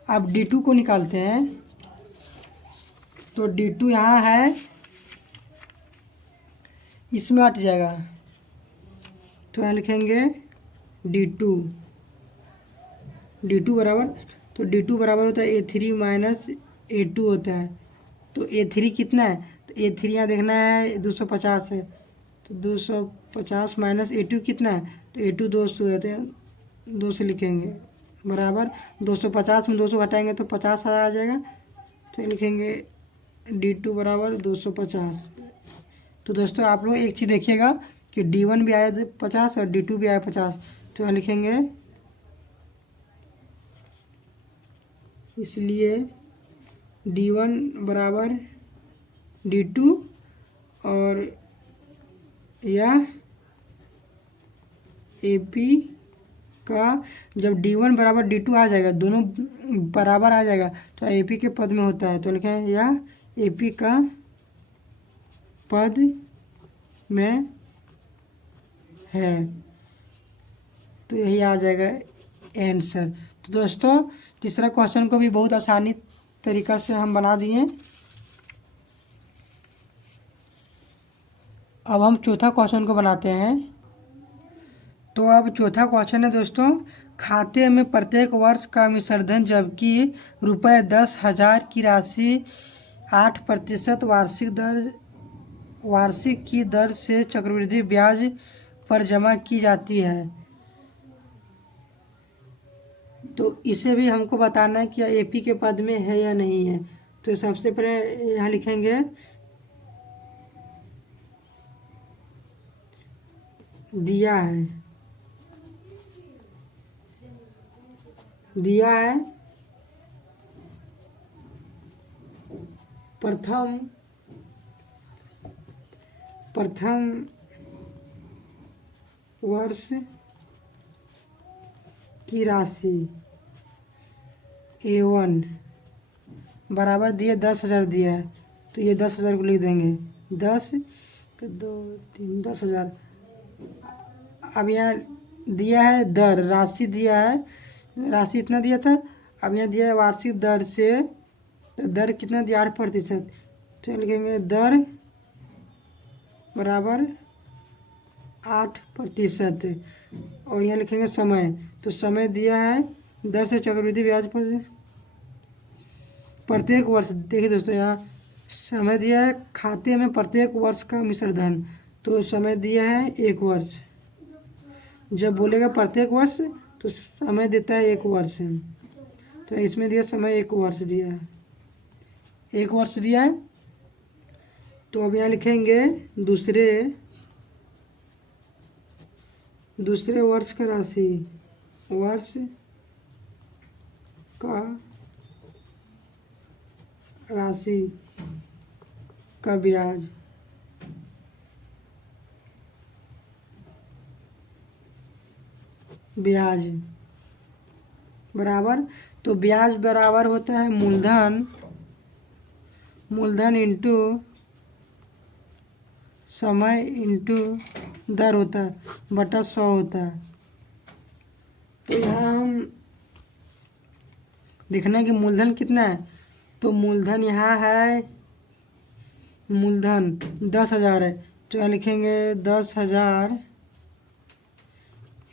अब D2 को निकालते हैं, तो D2 यहाँ है, इसमें हट जाएगा, तो यहाँ लिखेंगे D2 बराबर, तो D2 बराबर होता है A3 माइनस A2 होता है। तो A3 कितना है, तो A3 यहाँ देखना है 250 है, तो 250 माइनस A2 कितना है, तो A2 200 है, तो 200 लिखेंगे, बराबर 250 में 200 घटाएंगे तो 50 आ जाएगा, तो लिखेंगे D2 बराबर 250। तो दोस्तों आप लोग एक चीज़ देखिएगा कि D1 भी आया 50 और D2 भी आया 50, तो यहाँ लिखेंगे इसलिए D1 बराबर D2 और यह AP का जब D1 बराबर D2 आ जाएगा, दोनों बराबर आ जाएगा तो AP के पद में होता है, तो लिखें यह AP का पद में है, तो यही आ जाएगा आंसर। तो दोस्तों तीसरा क्वेश्चन को भी बहुत आसानी तरीका से हम बना दिए। अब हम चौथा क्वेश्चन को बनाते हैं। तो अब चौथा क्वेश्चन है दोस्तों, खाते में प्रत्येक वर्ष का मिश्रधन जबकि ₹10,000 की राशि 8% वार्षिक की दर से चक्रवृद्धि ब्याज पर जमा की जाती है। तो इसे भी हमको बताना है कि AP के पद में है या नहीं है। तो सबसे पहले यहाँ लिखेंगे दिया है प्रथम वर्ष की राशि A1 बराबर दिए 10,000 दिया है, तो ये 10,000 को लिख देंगे, 10 2 3 10,000। अब यहाँ दिया है दर, राशि दिया है, राशि इतना दिया था। अब यहाँ दिया है वार्षिक दर से, तो दर कितना दिया 8%, तो लिखेंगे दर बराबर 8%। और यहाँ लिखेंगे समय, तो समय दिया है दर से चक्रवृद्धि ब्याज पर प्रत्येक वर्ष। देखिए दोस्तों यहाँ समय दिया है खाते में प्रत्येक वर्ष का मिश्रधन, तो समय दिया है 1 वर्ष। जब बोलेगा प्रत्येक वर्ष तो समय देता है 1 वर्ष, तो इसमें दिया समय 1 वर्ष दिया है, 1 वर्ष दिया है। तो अब यहाँ लिखेंगे दूसरे वर्ष का राशि, वर्ष का राशि का ब्याज बराबर, तो ब्याज बराबर होता है मूलधन इंटू समय इंटू दर होता है बटा 100 होता है। तो यहाँ हम देखना है कि मूलधन कितना है, तो मूलधन यहाँ है, मूलधन 10,000 है, तो यहाँ लिखेंगे 10,000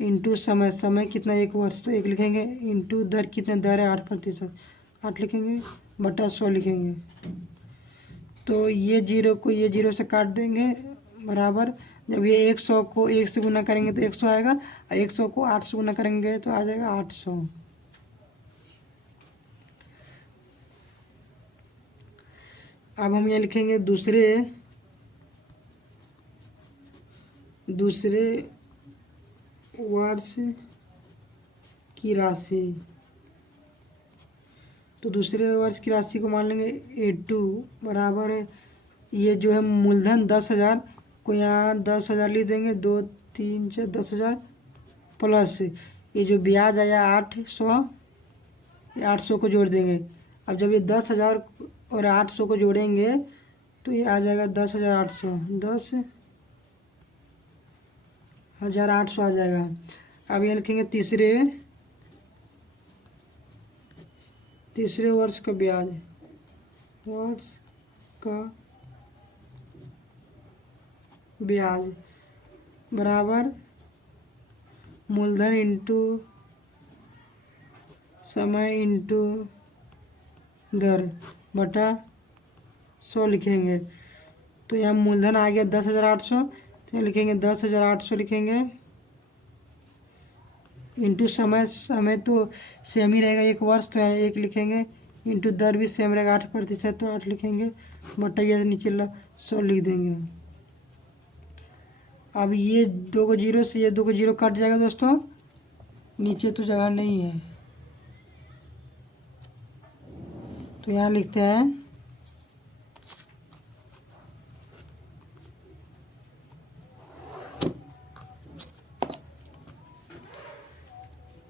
इंटू समय कितना 1 वर्ष, तो 1 लिखेंगे, इंटू दर कितना दर है 8%, 8 लिखेंगे बटा 100 लिखेंगे। तो ये 0 को ये 0 से काट देंगे बराबर, जब ये 100 को 1 से गुना करेंगे तो 100 आएगा, और 100 को 8 से गुना करेंगे तो आ जाएगा 800। अब हम यहाँ लिखेंगे दूसरे वर्ष की राशि, तो दूसरे वर्ष की राशि को मान लेंगे A2 बराबर है, ये जो है मूलधन 10,000 को यहाँ 10,000 लिख देंगे, 2 3 6 10,000 प्लस ये जो ब्याज आया 800 को जोड़ देंगे। अब जब ये 10,000 और 800 को जोड़ेंगे तो ये आ जाएगा 10,800, 10,800 आ जाएगा। अब ये लिखेंगे तीसरे वर्ष का ब्याज बराबर मूलधन इंटू समय इंटू दर बटा 100 लिखेंगे। तो यहाँ मूलधन आ गया 10,800, तो लिखेंगे 10,800 लिखेंगे इंटू समय तो सेम ही रहेगा 1 वर्ष, तो 1 लिखेंगे, इंटू दर भी सेम रहेगा 8%, तो 8 लिखेंगे बटा ये नीचे 100 लिख देंगे। अब ये 2 को 0 से ये 2 को 0 कट जाएगा दोस्तों, नीचे तो जगह नहीं है, तो यहाँ लिखते हैं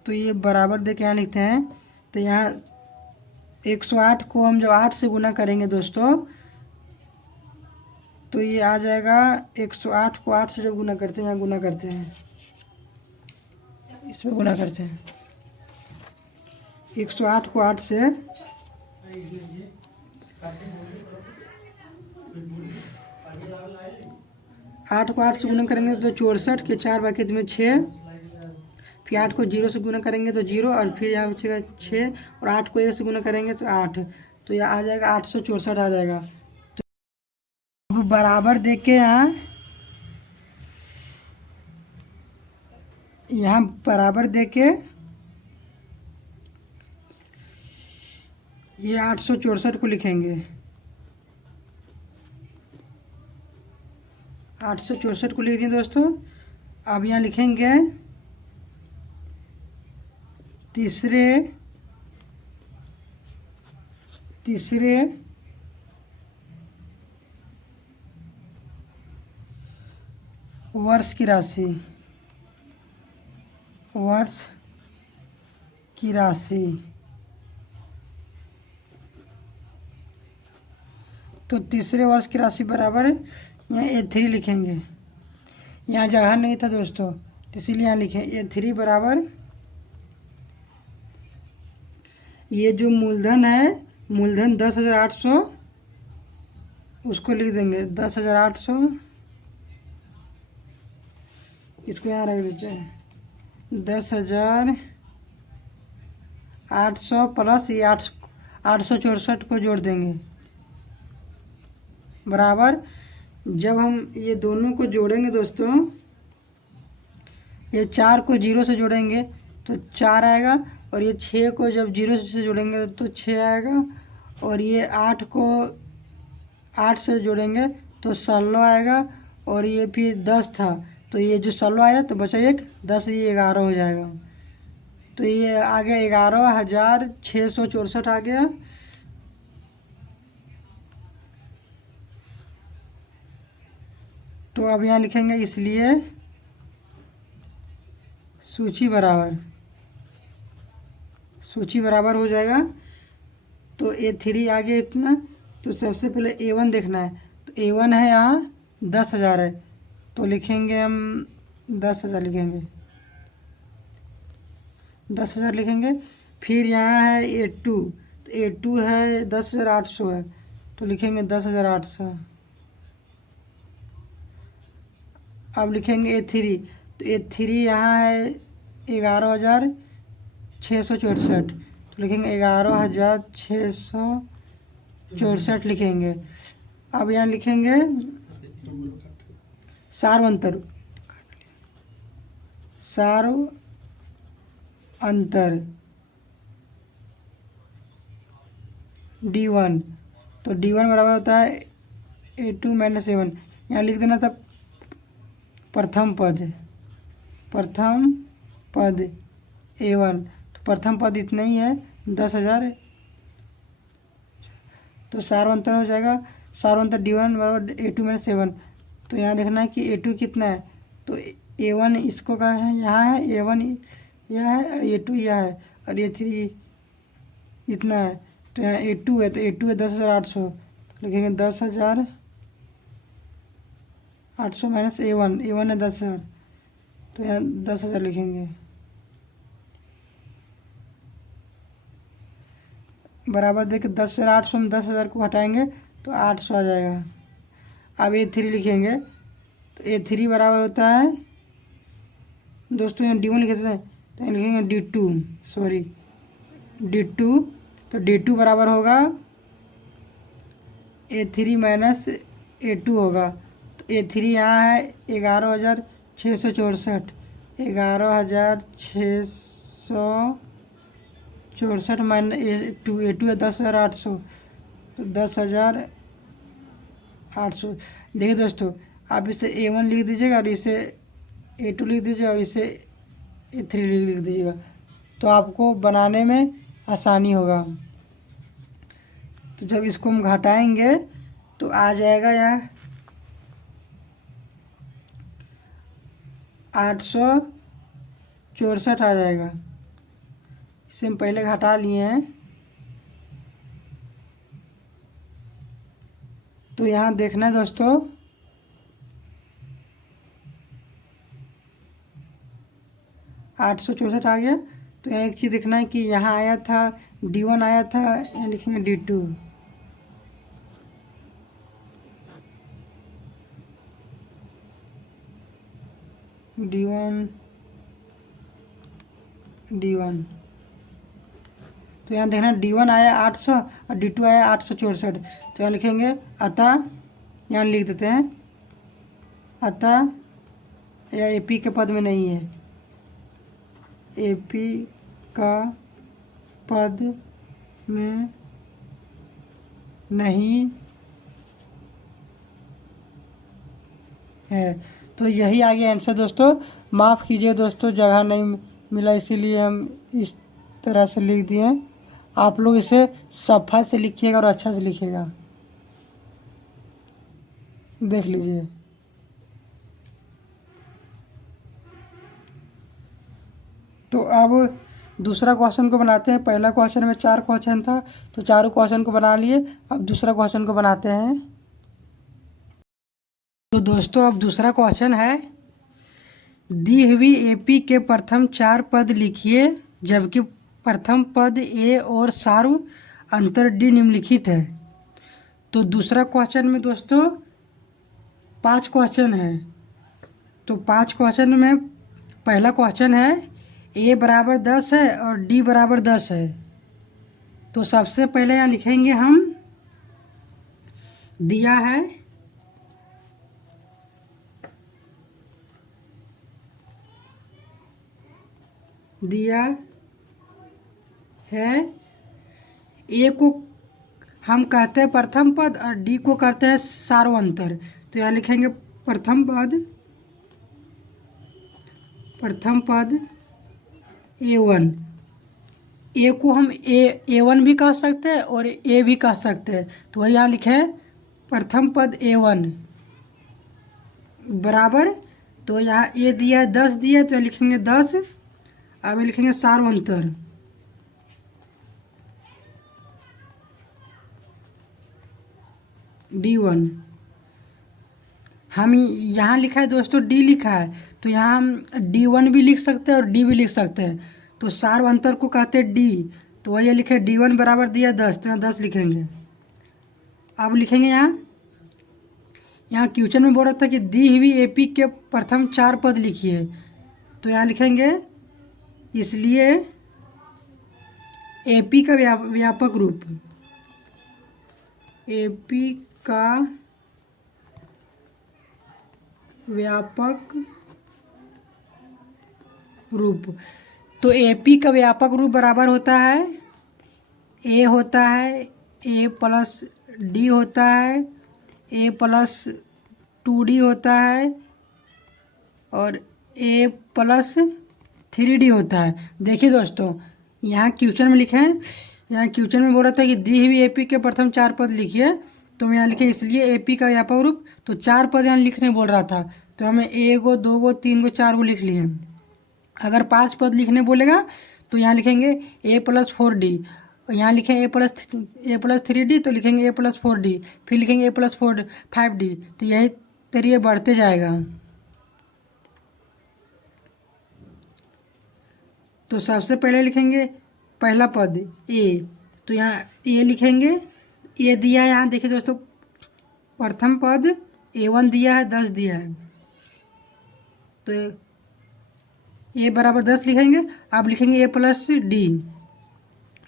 तो ये बराबर दे के यहाँ लिखते हैं। तो यहाँ 108 को हम जब 8 से गुना करेंगे दोस्तों तो ये आ जाएगा 108 को 8 से जब गुना करते हैं, यहाँ गुना करते हैं, इसमें गुना करते हैं 108 को 8 से 8 को 8 से गुना करेंगे तो 64 के 4 बाकी में 6, फिर 8 को 0 से गुना करेंगे तो 0, और फिर यहाँ बचेगा 6, और 8 को 1 से गुना करेंगे तो 8, तो यह आ जाएगा 864 आ जाएगा। तो अब बराबर देख के यहाँ बराबर देख के ये 864 को लिखेंगे, 864 को लिख दिए दोस्तों। अब यहाँ लिखेंगे तीसरे वर्ष की राशि, तो तीसरे वर्ष की राशि बराबर यहाँ A3 लिखेंगे। यहाँ जगह नहीं था दोस्तों तो इसीलिए यहाँ लिखें A3 बराबर, ये जो मूलधन है, मूलधन 10,800 उसको लिख देंगे 10,800, इसको यहाँ रख दीजिए 10,800 प्लस ये 864 को जोड़ देंगे बराबर। जब हम ये दोनों को जोड़ेंगे दोस्तों, ये 4 को 0 से जोड़ेंगे तो 4 आएगा, और ये 6 को जब 0 से जोड़ेंगे तो 6 आएगा, और ये 8 को 8 से जोड़ेंगे तो 16 आएगा, और ये फिर 10 था तो ये जो 16 आया तो बचा एक 10, ये 11 हो जाएगा। तो ये आ गया 11,664 आ गया। तो अब यहाँ लिखेंगे इसलिए सूची बराबर हो जाएगा। तो A3 आ गया इतना। तो सबसे पहले A1 देखना है, तो A1 है यहाँ 10,000 है, तो लिखेंगे हम 10,000 लिखेंगे, 10,000 लिखेंगे। फिर यहाँ है A2, तो A2 है 10,800 है, तो लिखेंगे 10,800। अब लिखेंगे A3, तो A3 यहाँ है 11,664, तो लिखेंगे 11,664 लिखेंगे। अब यहाँ लिखेंगे सार्वंतर D1, तो D1 बराबर होता है A2 माइनस A1। यहाँ लिख देना था प्रथम पद A1, तो प्रथम पद इतना ही है 10,000, तो सार्वंतर हो जाएगा सार्वंतर D1 बराबर A2 माइनस A1। तो यहाँ देखना है कि A2 कितना है, तो A1 इसको का है, यहाँ है A1 यह है, A2 यह है, और A3 इतना है। तो यहाँ A2 है, तो A2 है 10,800, लिखेंगे 10,800 माइनस A1 है 10,000, तो यहाँ 10,000 लिखेंगे बराबर। देखिए 10,800 में 10,000 को हटाएंगे तो 800 आ जाएगा। अब A3 लिखेंगे, तो A3 बराबर होता है दोस्तों, यहाँ D1 लिखे थे तो यहाँ लिखेंगे D2, तो D2 बराबर होगा A3 माइनस A2 होगा। तो A3 यहाँ है 11,664, 11,664 माइनस A2 है 10,800, तो 10,800। देखिए दोस्तों, आप इसे A1 लिख दीजिएगा, और इसे A2 लिख दीजिएगा, और इसे A3 लिख दीजिएगा, तो आपको बनाने में आसानी होगा। तो जब इसको हम घटाएंगे तो आ जाएगा यहाँ 864 आ जाएगा। इसे हम पहले घटा लिए हैं। तो यहाँ देखना है दोस्तों, 864 आ गया। तो यहाँ एक चीज़ देखना है कि यहाँ आया था D1 आया था, यहाँ लिखेंगे D2। D1 तो यहाँ देखना D1 आया 800 और D2 आया 864। तो यहाँ लिखेंगे अतः, यहाँ लिख देते हैं अतः, या AP के पद में नहीं है, AP का पद में नहीं है। तो यही आ गया आंसर दोस्तों। माफ़ कीजिए दोस्तों, जगह नहीं मिला इसीलिए हम इस तरह से लिख दिए। आप लोग इसे सफा से लिखिएगा और अच्छा से लिखिएगा, देख लीजिए। तो अब दूसरा क्वेश्चन को बनाते हैं। पहला क्वेश्चन में 4 क्वेश्चन था, तो चारों क्वेश्चन को बना लिए। अब दूसरा क्वेश्चन को बनाते हैं। तो दोस्तों अब दूसरा क्वेश्चन है, दी हुई AP के प्रथम 4 पद लिखिए जबकि प्रथम पद A और सार्व अंतर D निम्नलिखित है। तो दूसरा क्वेश्चन में दोस्तों 5 क्वेश्चन है। तो 5 क्वेश्चन में पहला क्वेश्चन है A बराबर 10 है और D बराबर 10 है। तो सबसे पहले यहाँ लिखेंगे हम, दिया है A को हम कहते हैं प्रथम पद और D को कहते हैं सार्वंतर। तो यहाँ लिखेंगे प्रथम पद A1। A को हम A1 भी कह सकते हैं और A भी कह सकते हैं। तो वही यहाँ लिखे प्रथम पद A1 बराबर, तो यहाँ A दिया है 10 दिया है, तो लिखेंगे 10। अब लिखेंगे सार्वंतर D1। हम यहाँ लिखा है दोस्तों D लिखा है, तो यहाँ हम D1 भी लिख सकते हैं और D भी लिख सकते हैं। तो सार्वंतर को कहते हैं D, तो वही लिखे D1 बराबर दिया 10, तो यहाँ 10 लिखेंगे। अब लिखेंगे यहाँ क्वेश्चन में बोल रहा था कि दी हुई AP के प्रथम 4 पद लिखिए। तो यहाँ लिखेंगे, इसलिए AP का व्यापक रूप, AP का व्यापक रूप। तो AP का व्यापक रूप बराबर होता है, A होता है A प्लस D होता है, A प्लस 2D होता है और A प्लस 3D होता है। देखिए दोस्तों, यहाँ क्वेश्चन में लिखे हैं, यहाँ क्वेश्चन में बोल रहा था कि दी हुई AP के प्रथम 4 पद लिखिए। तो मैं यहाँ लिखे इसलिए AP का व्यापक रूप, तो 4 पद यहाँ लिखने बोल रहा था, तो हमें 1 गो 2 गो 3 गो 4 गो लिख लिए। अगर 5 पद लिखने बोलेगा तो यहाँ लिखेंगे A प्लस 4D, यहाँ लिखेंगे A प्लस 3D, तो लिखेंगे A प्लस 4D, फिर लिखेंगे A प्लस 5D। तो यही तरीके बढ़ते जाएगा। तो सबसे पहले लिखेंगे पहला पद A, तो यहाँ A लिखेंगे, A दिया है यहाँ देखिए दोस्तों, प्रथम पद A1 दिया है 10 दिया है, तो A बराबर 10 लिखेंगे। अब लिखेंगे A plus D,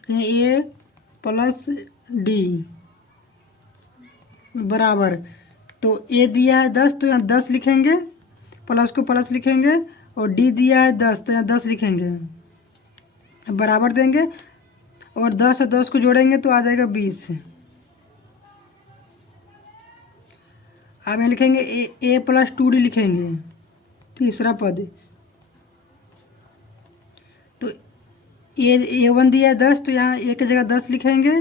A plus D बराबर, तो A दिया है 10, तो यहाँ 10 लिखेंगे, प्लस को प्लस लिखेंगे, और D दिया है 10, तो यहाँ 10 लिखेंगे, बराबर देंगे, और 10 और 10 को जोड़ेंगे तो आ जाएगा 20। अब यहाँ लिखेंगे A प्लस 2D लिखेंगे, तीसरा पद। तो A1 दिया है 10, तो यहाँ A की जगह 10 लिखेंगे,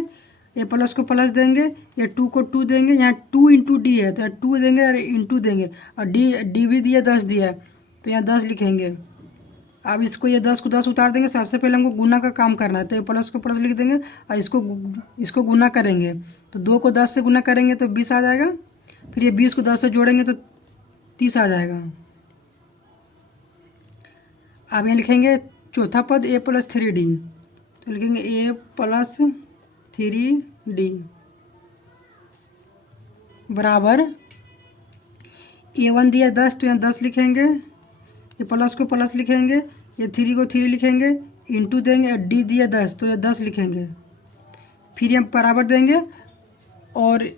ए प्लस को प्लस देंगे, ये 2 को 2 देंगे, यहाँ 2 इंटू डी है तो यहाँ 2 देंगे और इंटू देंगे, और डी भी दिया 10 दिया है तो यहाँ 10 लिखेंगे। अब इसको ये 10 को 10 उतार देंगे, सबसे पहले हमको गुना का काम करना है तो ये प्लस को प्लस लिख देंगे और इसको गुना करेंगे तो 2 को 10 से गुना करेंगे तो 20 आ जाएगा, फिर ये 20 को 10 से जोड़ेंगे तो 30 आ जाएगा। अब यहाँ लिखेंगे चौथा पद ए प्लस 3d, तो लिखेंगे ए प्लस 3d बराबर A1 दिया 10 तो यहाँ 10 लिखेंगे, ये प्लस को प्लस लिखेंगे, ये 3 को 3 लिखेंगे, इंटू देंगे, डी दिया 10 तो ये 10 लिखेंगे, फिर हम बराबर देंगे और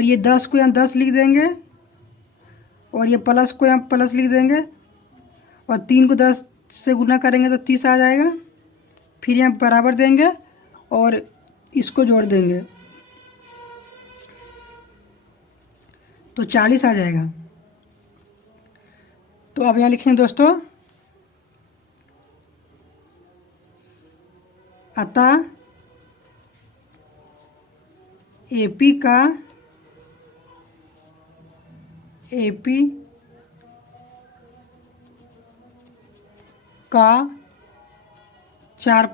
ये 10 को यहाँ 10 लिख देंगे, और ये प्लस को यहाँ प्लस लिख देंगे, और 3 को 10 से गुना करेंगे तो 30 आ जाएगा, फिर यहाँ बराबर देंगे और इसको जोड़ देंगे तो 40 आ जाएगा। तो अब यहाँ लिखेंगे दोस्तों, अतः एपी का 4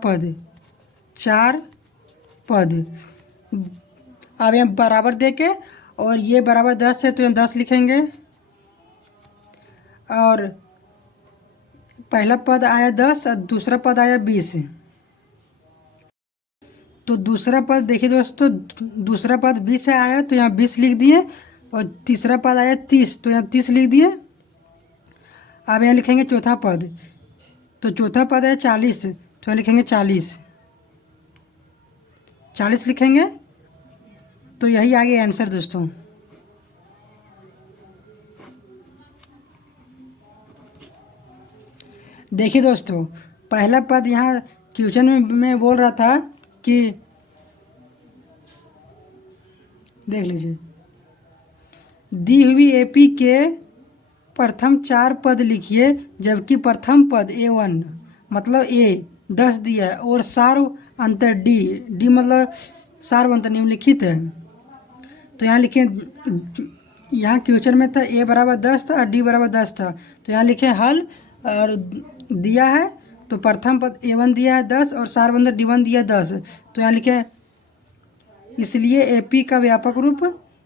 पद। अब यहाँ बराबर देके और ये बराबर 10 है तो यहाँ 10 लिखेंगे, और पहला पद आया 10 और दूसरा पद आया 20, तो दूसरा पद देखिए दोस्तों, दूसरा पद 20 से आया तो यहाँ 20 लिख दिए, और तीसरा पद आया 30 तो यहाँ 30 लिख दिए। अब यहाँ लिखेंगे चौथा पद, तो चौथा पद है 40 तो यहाँ लिखेंगे 40 लिखेंगे, तो यही आगे आंसर दोस्तों। देखिए दोस्तों, पहला पद यहाँ क्वेश्चन में बोल रहा था कि देख लीजिए, दी हुई एपी के प्रथम 4 पद लिखिए, जबकि प्रथम पद A1 मतलब A 10 दिया है और सार अंतर डी मतलब सार अंतर निम्नलिखित है। तो यहाँ लिखे, यहाँ क्वेश्चन में था A बराबर 10 था और D बराबर 10 था, तो यहाँ लिखे हल, और दिया है तो प्रथम पद A1 दिया है 10 और सार अंतर D1 दिया 10, तो यहाँ लिखे इसलिए AP का व्यापक रूप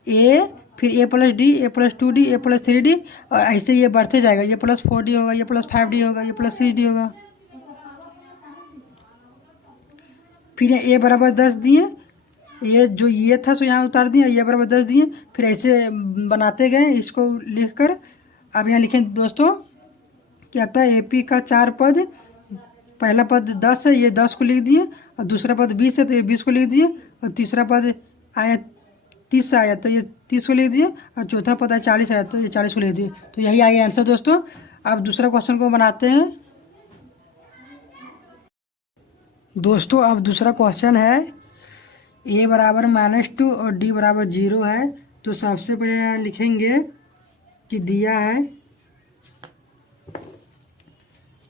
A, फिर A plus D, A plus 2D, A plus 3D, और ऐसे ये बढ़ते जाएगा, ये प्लस 4D होगा, ये प्लस 5D होगा, ये प्लस 6D होगा। फिर A बराबर 10 दिए, ये जो ये था सो यहाँ उतार दिए, ये बराबर 10 दिए, फिर ऐसे बनाते गए इसको लिखकर। अब यहाँ लिखें दोस्तों, क्या था AP का 4 पद, पहला पद 10 है, ये 10 को लिख दिए, और दूसरा पद 20 है तो ये 20 को लिख दिए, और तीसरा पद आया 30 आया तो ये 30 को लिख दिए, और चौथा पद आया 40 आया तो ये 40 को लिख दिए। तो यही आगे आंसर दोस्तों। अब दूसरा क्वेश्चन को बनाते हैं दोस्तों। अब दूसरा क्वेश्चन है, A बराबर -2 और D बराबर 0 है, तो सबसे पहले यहाँ लिखेंगे कि दिया है,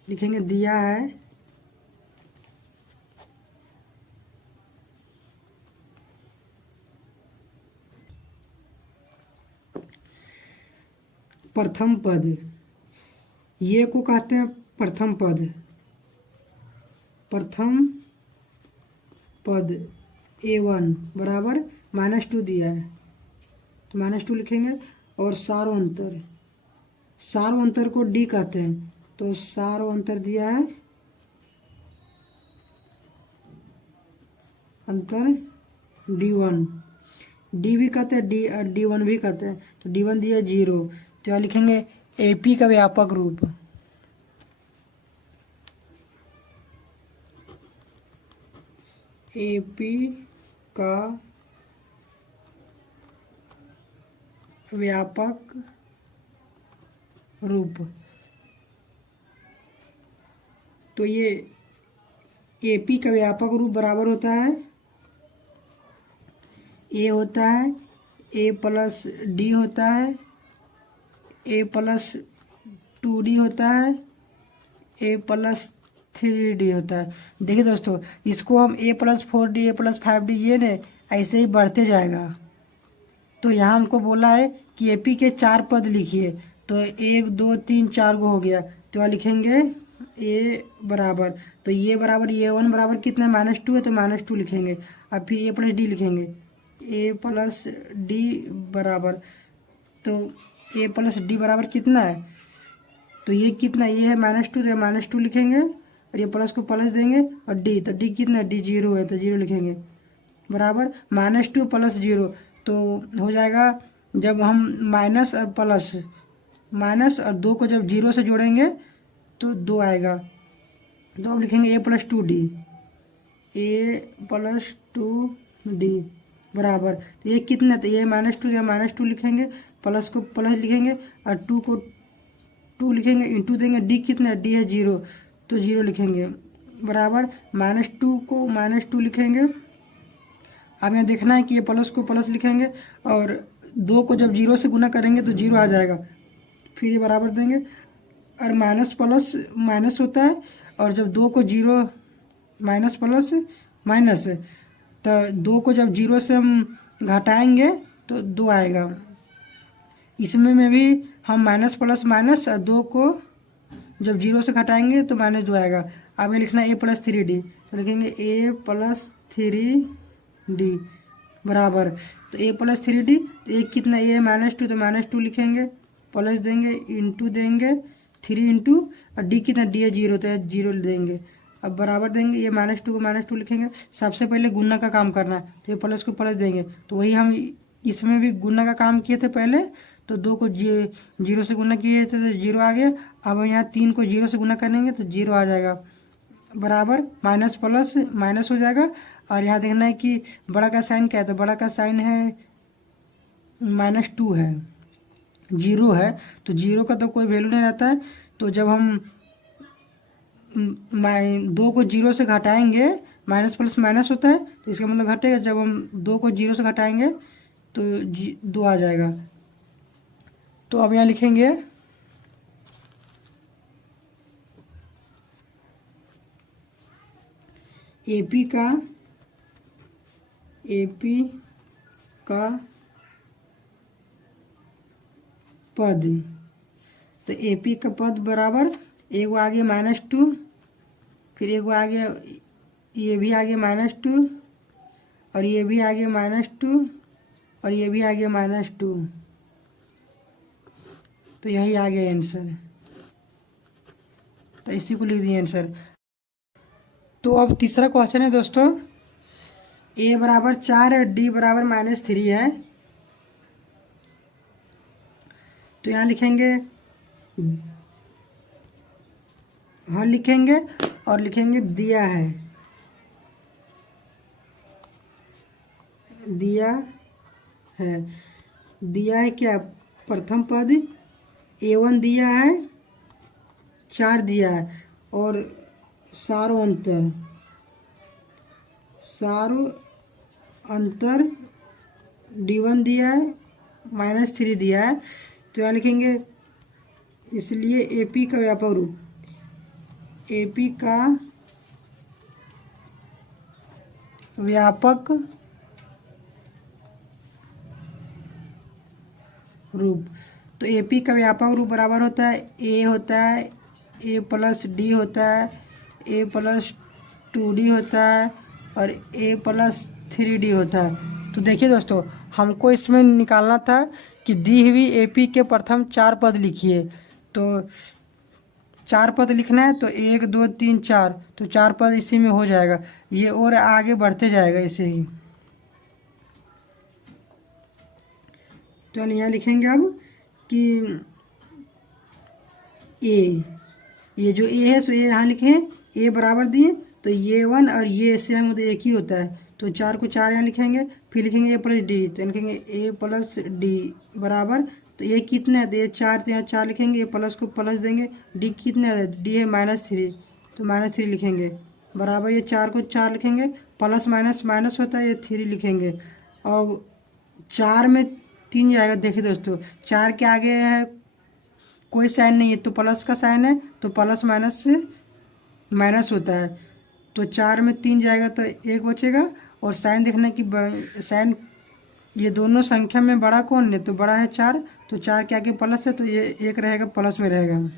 लिखेंगे दिया है प्रथम पद, ये को कहते हैं प्रथम पद, A1 बराबर -2 दिया है तो -2 लिखेंगे, और सारो अंतर को D कहते हैं, तो सारो अंतर दिया है अंतर D1, D भी कहते हैं D1 भी कहते हैं, तो D1 दिया 0, तो यहाँ लिखेंगे AP का व्यापक रूप, AP का व्यापक रूप। तो ये AP का व्यापक रूप बराबर होता है, A होता है A प्लस D होता है A प्लस 2D होता है, ए प्लस 3D होता है। देखिए दोस्तों, इसको हम A+4D A+5D ये ने ऐसे ही बढ़ते जाएगा। तो यहाँ हमको बोला है कि AP के 4 पद लिखिए, तो 1 2 3 4 को हो गया, तो यहाँ लिखेंगे A बराबर, तो ये बराबर A1 बराबर कितना है, -2 है, तो -2 लिखेंगे। अब फिर A+D लिखेंगे, A+D बराबर, तो A+D बराबर कितना है, तो ये कितना, ये है -2, तो -2 लिखेंगे, और ये प्लस को प्लस देंगे, और D, तो D कितना है, D 0 है, तो 0 लिखेंगे, बराबर -2 + 0, तो हो जाएगा, जब हम माइनस और प्लस, माइनस और 2 को जब 0 से जोड़ेंगे तो 2 आएगा, तो अब लिखेंगे A+2D, A+2D बराबर, तो ये कितना, तो ये -2 या -2 लिखेंगे, प्लस को प्लस लिखेंगे, और 2 को 2 लिखेंगे, इंटू देंगे, D कितना, D है 0, तो 0 लिखेंगे, बराबर -2 को -2 लिखेंगे। अब यहाँ देखना है कि ये प्लस को प्लस लिखेंगे, और 2 को जब 0 से गुना करेंगे तो 0 आ जाएगा, फिर ये बराबर देंगे, और माइनस प्लस माइनस होता है, और जब 2 को 0, माइनस प्लस माइनस, तो 2 को जब 0 से हम घटाएंगे तो 2 आएगा। इसमें में भी हम माइनस प्लस माइनस, और 2 को जब 0 से घटाएंगे तो -2 आएगा। अब ये लिखना है A+3D, तो लिखेंगे A+3D बराबर, तो A+3D, तो एक कितना, ये -2, तो -2 लिखेंगे, प्लस देंगे, इंटू देंगे, 3 इंटू, और D कितना, D है 0, तो 0 देंगे, अब बराबर देंगे, ये -2 को -2 लिखेंगे। सबसे पहले गुना का काम करना है, तो ये प्लस को प्लस देंगे, तो वही हम इसमें भी गुना का काम किए थे पहले, तो 2 को 0 से गुना किए थे तो 0 आ गया। अब यहाँ 3 को 0 से गुना करेंगे तो 0 आ जाएगा, बराबर माइनस प्लस माइनस हो जाएगा। और यहाँ देखना है कि बड़ा का साइन क्या है, तो बड़ा का साइन है -2 है, 0 है, तो 0 का तो कोई वैल्यू नहीं रहता है। तो जब हम 2 को 0 से घटाएंगे, माइनस प्लस माइनस होता है, तो इसका मतलब घटेगा, जब हम 2 को 0 से घटाएंगे तो 2 आ जाएगा। तो अब यहाँ लिखेंगे AP का पद, तो AP का पद बराबर, एक आगे -2, फिर एक आगे, ये भी आगे -2, और ये भी आगे -2, और ये भी आगे -2, तो यही आ गया आंसर, तो इसी को लिख दिए आंसर। तो अब तीसरा क्वेश्चन है दोस्तों, A बराबर 4 और D बराबर -3 है, तो यहाँ लिखेंगे, हाँ लिखेंगे, और लिखेंगे दिया है, दिया है, दिया है क्या, प्रथम पद A1 दिया है, 4 दिया है, और सारो अंतर D1 दिया है, -3 दिया है, तो यहाँ लिखेंगे, इसलिए AP का व्यापक रूप, AP का व्यापक रूप, तो AP का व्यापक रूप बराबर होता है, A होता है A+D होता है, A+2D होता है, और A+3D होता है। तो देखिए दोस्तों, हमको इसमें निकालना था कि दी हुई AP के प्रथम 4 पद लिखिए, तो 4 पद लिखना है, तो 1 2 3 4, तो 4 पद इसी में हो जाएगा, ये और आगे बढ़ते जाएगा इसे ही। तो यहाँ लिखेंगे अब कि ये जो A है, सो ये यहाँ लिखें, A बराबर दिए, तो ये 1 और ये सेम एक ही होता है, तो 4 को 4 यहाँ लिखेंगे, फिर लिखेंगे A+D, तो लिखेंगे A+D बराबर, तो ये कितना है, तो ये 4, तो यहाँ 4 लिखेंगे, ये प्लस को प्लस देंगे, D कितना है, D है -3, तो -3 लिखेंगे, बराबर ये 4 को 4 लिखेंगे, प्लस माइनस माइनस होता है, ये 3 लिखेंगे। अब 4 में 3 जाएगा, देखिए दोस्तों 4 के आगे है कोई साइन नहीं है तो प्लस का साइन है तो प्लस माइनस से माइनस होता है। तो 4 में 3 जाएगा तो 1 बचेगा। और साइन देखना कि साइन ये दोनों संख्या में बड़ा कौन है, तो बड़ा है 4, तो 4 के आगे प्लस है तो ये 1 रहेगा, प्लस में रहेगा।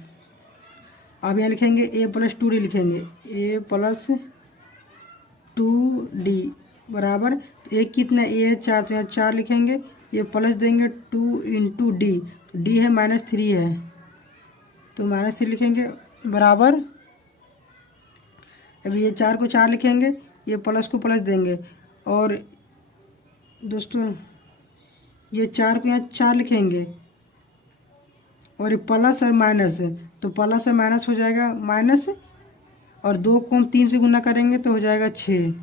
अब यहाँ लिखेंगे a+2d लिखेंगे, a+2d बराबर a कितना, a है 4 तो यहाँ 4 लिखेंगे, ये प्लस देंगे 2 इंटू डी, डी है -3 है तो -3 लिखेंगे बराबर। अब ये 4 को 4 लिखेंगे, ये प्लस को प्लस देंगे। और दोस्तों ये 4 को यहाँ 4 लिखेंगे और ये प्लस और माइनस है तो प्लस और माइनस हो जाएगा माइनस, और 2 को हम 3 से गुना करेंगे तो हो जाएगा 6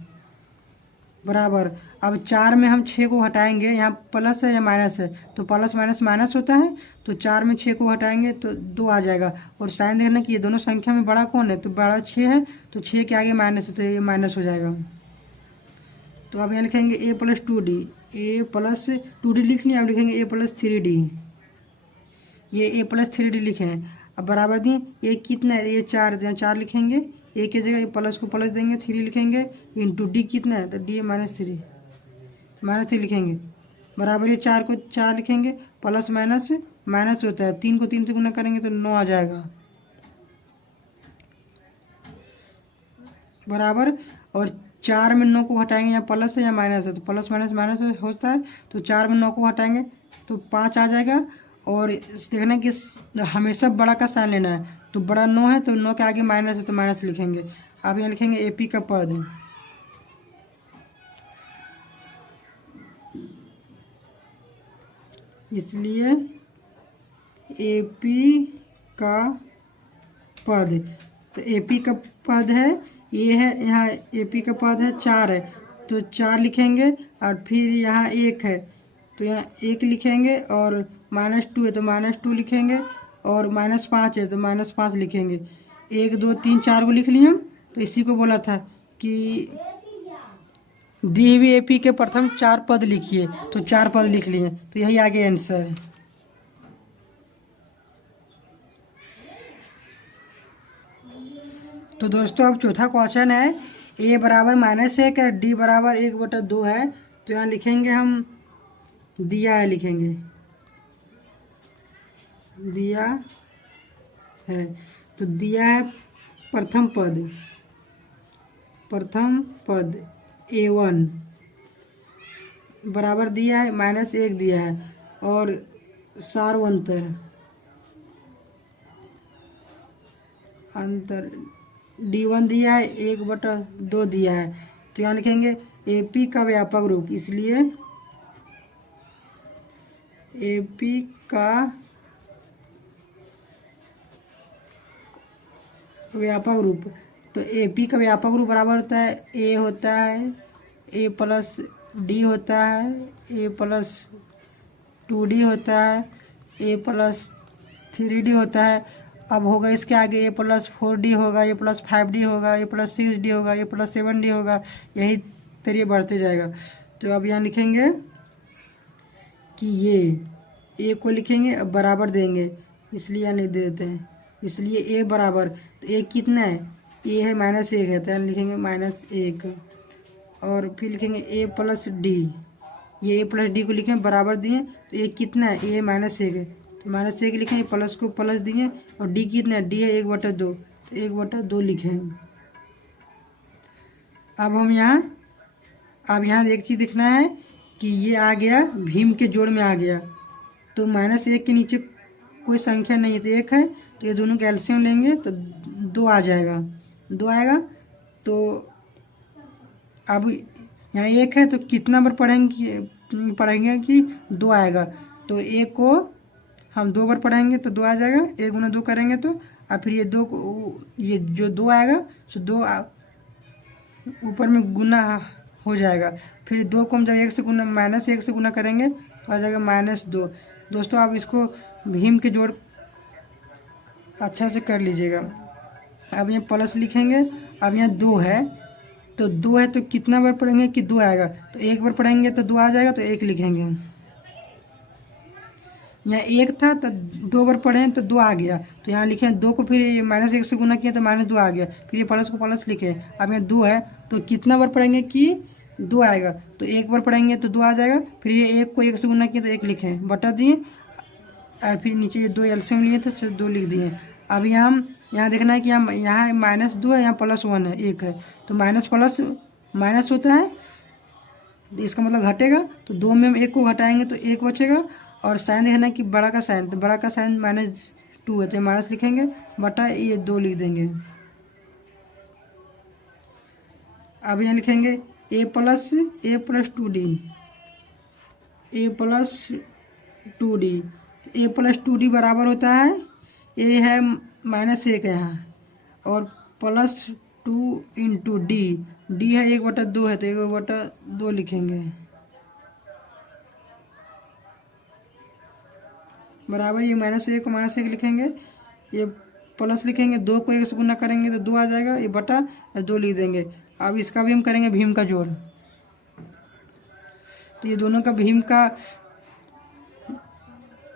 बराबर। अब 4 में हम 6 को हटाएंगे, यहाँ प्लस है या माइनस है तो प्लस माइनस माइनस होता है, तो 4 में 6 को हटाएंगे तो 2 आ जाएगा। और साइन देखना कि ये दोनों संख्या में बड़ा कौन है, तो बड़ा 6 है तो 6 के आगे माइनस है तो ये माइनस हो जाएगा। तो अब यहाँ लिखेंगे a+2d, a+2d लिख लिया। अब लिखेंगे a+3d, ये a+3d लिखे हैं। अब बराबर दिए, ये कितना है, ये 4 यहाँ 4 लिखेंगे, a की जगह ये प्लस को प्लस देंगे, 3 लिखेंगे इंटू d कितना है तो d है -3 लिखेंगे बराबर। ये 4 को 4 लिखेंगे, प्लस माइनस माइनस होता है, 3 को 3 से गुना करेंगे तो 9 आ जाएगा बराबर। और 4 में 9 को हटाएंगे, यहाँ प्लस है या माइनस है तो प्लस माइनस माइनस होता है, तो 4 में 9 को हटाएंगे तो 5 आ जाएगा। और देखना कि हमेशा बड़ा का साइन लेना है, तो बड़ा 9 है तो 9 के आगे माइनस है तो माइनस लिखेंगे। अब यहाँ लिखेंगे AP का पद, इसलिए AP का पद, तो AP का पद है ये है, यहाँ AP का पद है 4 है तो 4 लिखेंगे। और फिर यहाँ 1 है तो यहाँ 1 लिखेंगे, और -2 है तो -2 लिखेंगे, और -5 है तो -5 लिखेंगे। 1 2 3 4 को लिख लिए हम, तो इसी को बोला था कि दी हुई AP के प्रथम 4 पद लिखिए, तो 4 पद लिख लिए, तो यही आगे आंसर है। तो दोस्तों अब चौथा क्वेश्चन है, a बराबर -1 है, d बराबर 1/2 है, तो यहाँ लिखेंगे हम दिया है, लिखेंगे दिया है, तो दिया है प्रथम पद a1 बराबर दिया है -1 दिया है, और सार्वंतर अंतर d1 दिया है, 1/2 दिया है, तो यहाँ लिखेंगे AP का व्यापक रूप, इसलिए AP का व्यापक रूप, तो AP का व्यापक रूप बराबर होता है A होता है A+D होता है, A+2D होता है, A+3D होता है। अब होगा इसके आगे A+4D होगा, A+5D होगा, A+6D होगा, A+7D होगा, यही तरीके बढ़ते जाएगा। तो अब यहाँ लिखेंगे कि ये A को लिखेंगे, अब बराबर देंगे, इसलिए यहाँ लिख देते हैं, इसलिए A बराबर, तो A कितना है, A है -1 है तो यहाँ लिखेंगे -1, और फिर लिखेंगे A+D, ये A+D को लिखें बराबर दिए, तो A कितना है, A -1 है तो -1 लिखेंगे, प्लस को प्लस दिए, और D कितना है, D है 1/2 तो 1/2 लिखें। अब यहाँ एक चीज़ देखना है कि ये आ गया भीम के जोड़ में आ गया, तो -1 के नीचे कोई संख्या नहीं है तो 1 है, तो ये दोनों का एलसीएम लेंगे तो 2 आ जाएगा, 2 आएगा। तो अब यहाँ 1 है तो कितना बार पढ़ेंगे कि 2 आएगा, तो 1 को हम 2 बार पढ़ेंगे तो 2 आ जाएगा, 1 गुना 2 करेंगे तो, और फिर ये 2 को, ये जो 2 आएगा तो 2 ऊपर में गुना हो जाएगा, फिर 2 को हम जब 1 से गुना -1 से गुना करेंगे तो आ जाएगा -2। दोस्तों आप इसको भीम के जोड़ अच्छा से कर लीजिएगा। अब यहाँ प्लस लिखेंगे, अब यहाँ 2 है तो 2 है तो कितना बार पढ़ेंगे कि 2 आएगा, तो 1 बार पढ़ेंगे तो 2 आ जाएगा तो 1 लिखेंगे। यहाँ 1 था तो 2 बार पढ़े तो 2 आ गया, तो यहाँ लिखे 2 को फिर -1 से गुना किया तो -2 आ गया, फिर ये प्लस को प्लस लिखे। अब यहाँ 2 है तो कितना बार पढ़ेंगे कि 2 आएगा, तो 1 बार पढ़ेंगे तो 2 आ जाएगा, फिर ये 1 को 1 से गुना किया तो 1 लिखे बटा दिए, और फिर नीचे ये 2 एलसीएम लिए तो 2 लिख दिए। अब यहाँ देखना है कि यहाँ -2 है, यहाँ +1 है, 1 है, तो माइनस प्लस माइनस होता है, तो इसका मतलब घटेगा, तो 2 में हम 1 को घटाएंगे तो 1 बचेगा। और साइन देखना है कि बड़ा का साइन, तो बड़ा का साइन -2 है तो माइनस लिखेंगे बटा ये 2 लिख देंगे। अब यहाँ लिखेंगे a plus 2d, a plus 2d बराबर होता है, a है -1 है यहाँ, और +2 इंटू डी है 1/2 है तो 1/2 लिखेंगे, बराबर ये -1 को -1 लिखेंगे, ये प्लस लिखेंगे, 2 को 1 से गुना करेंगे तो 2 आ जाएगा, ये बटा 2 लिख देंगे। अब इसका भी हम करेंगे भीम का जोड़, तो ये दोनों का भीम का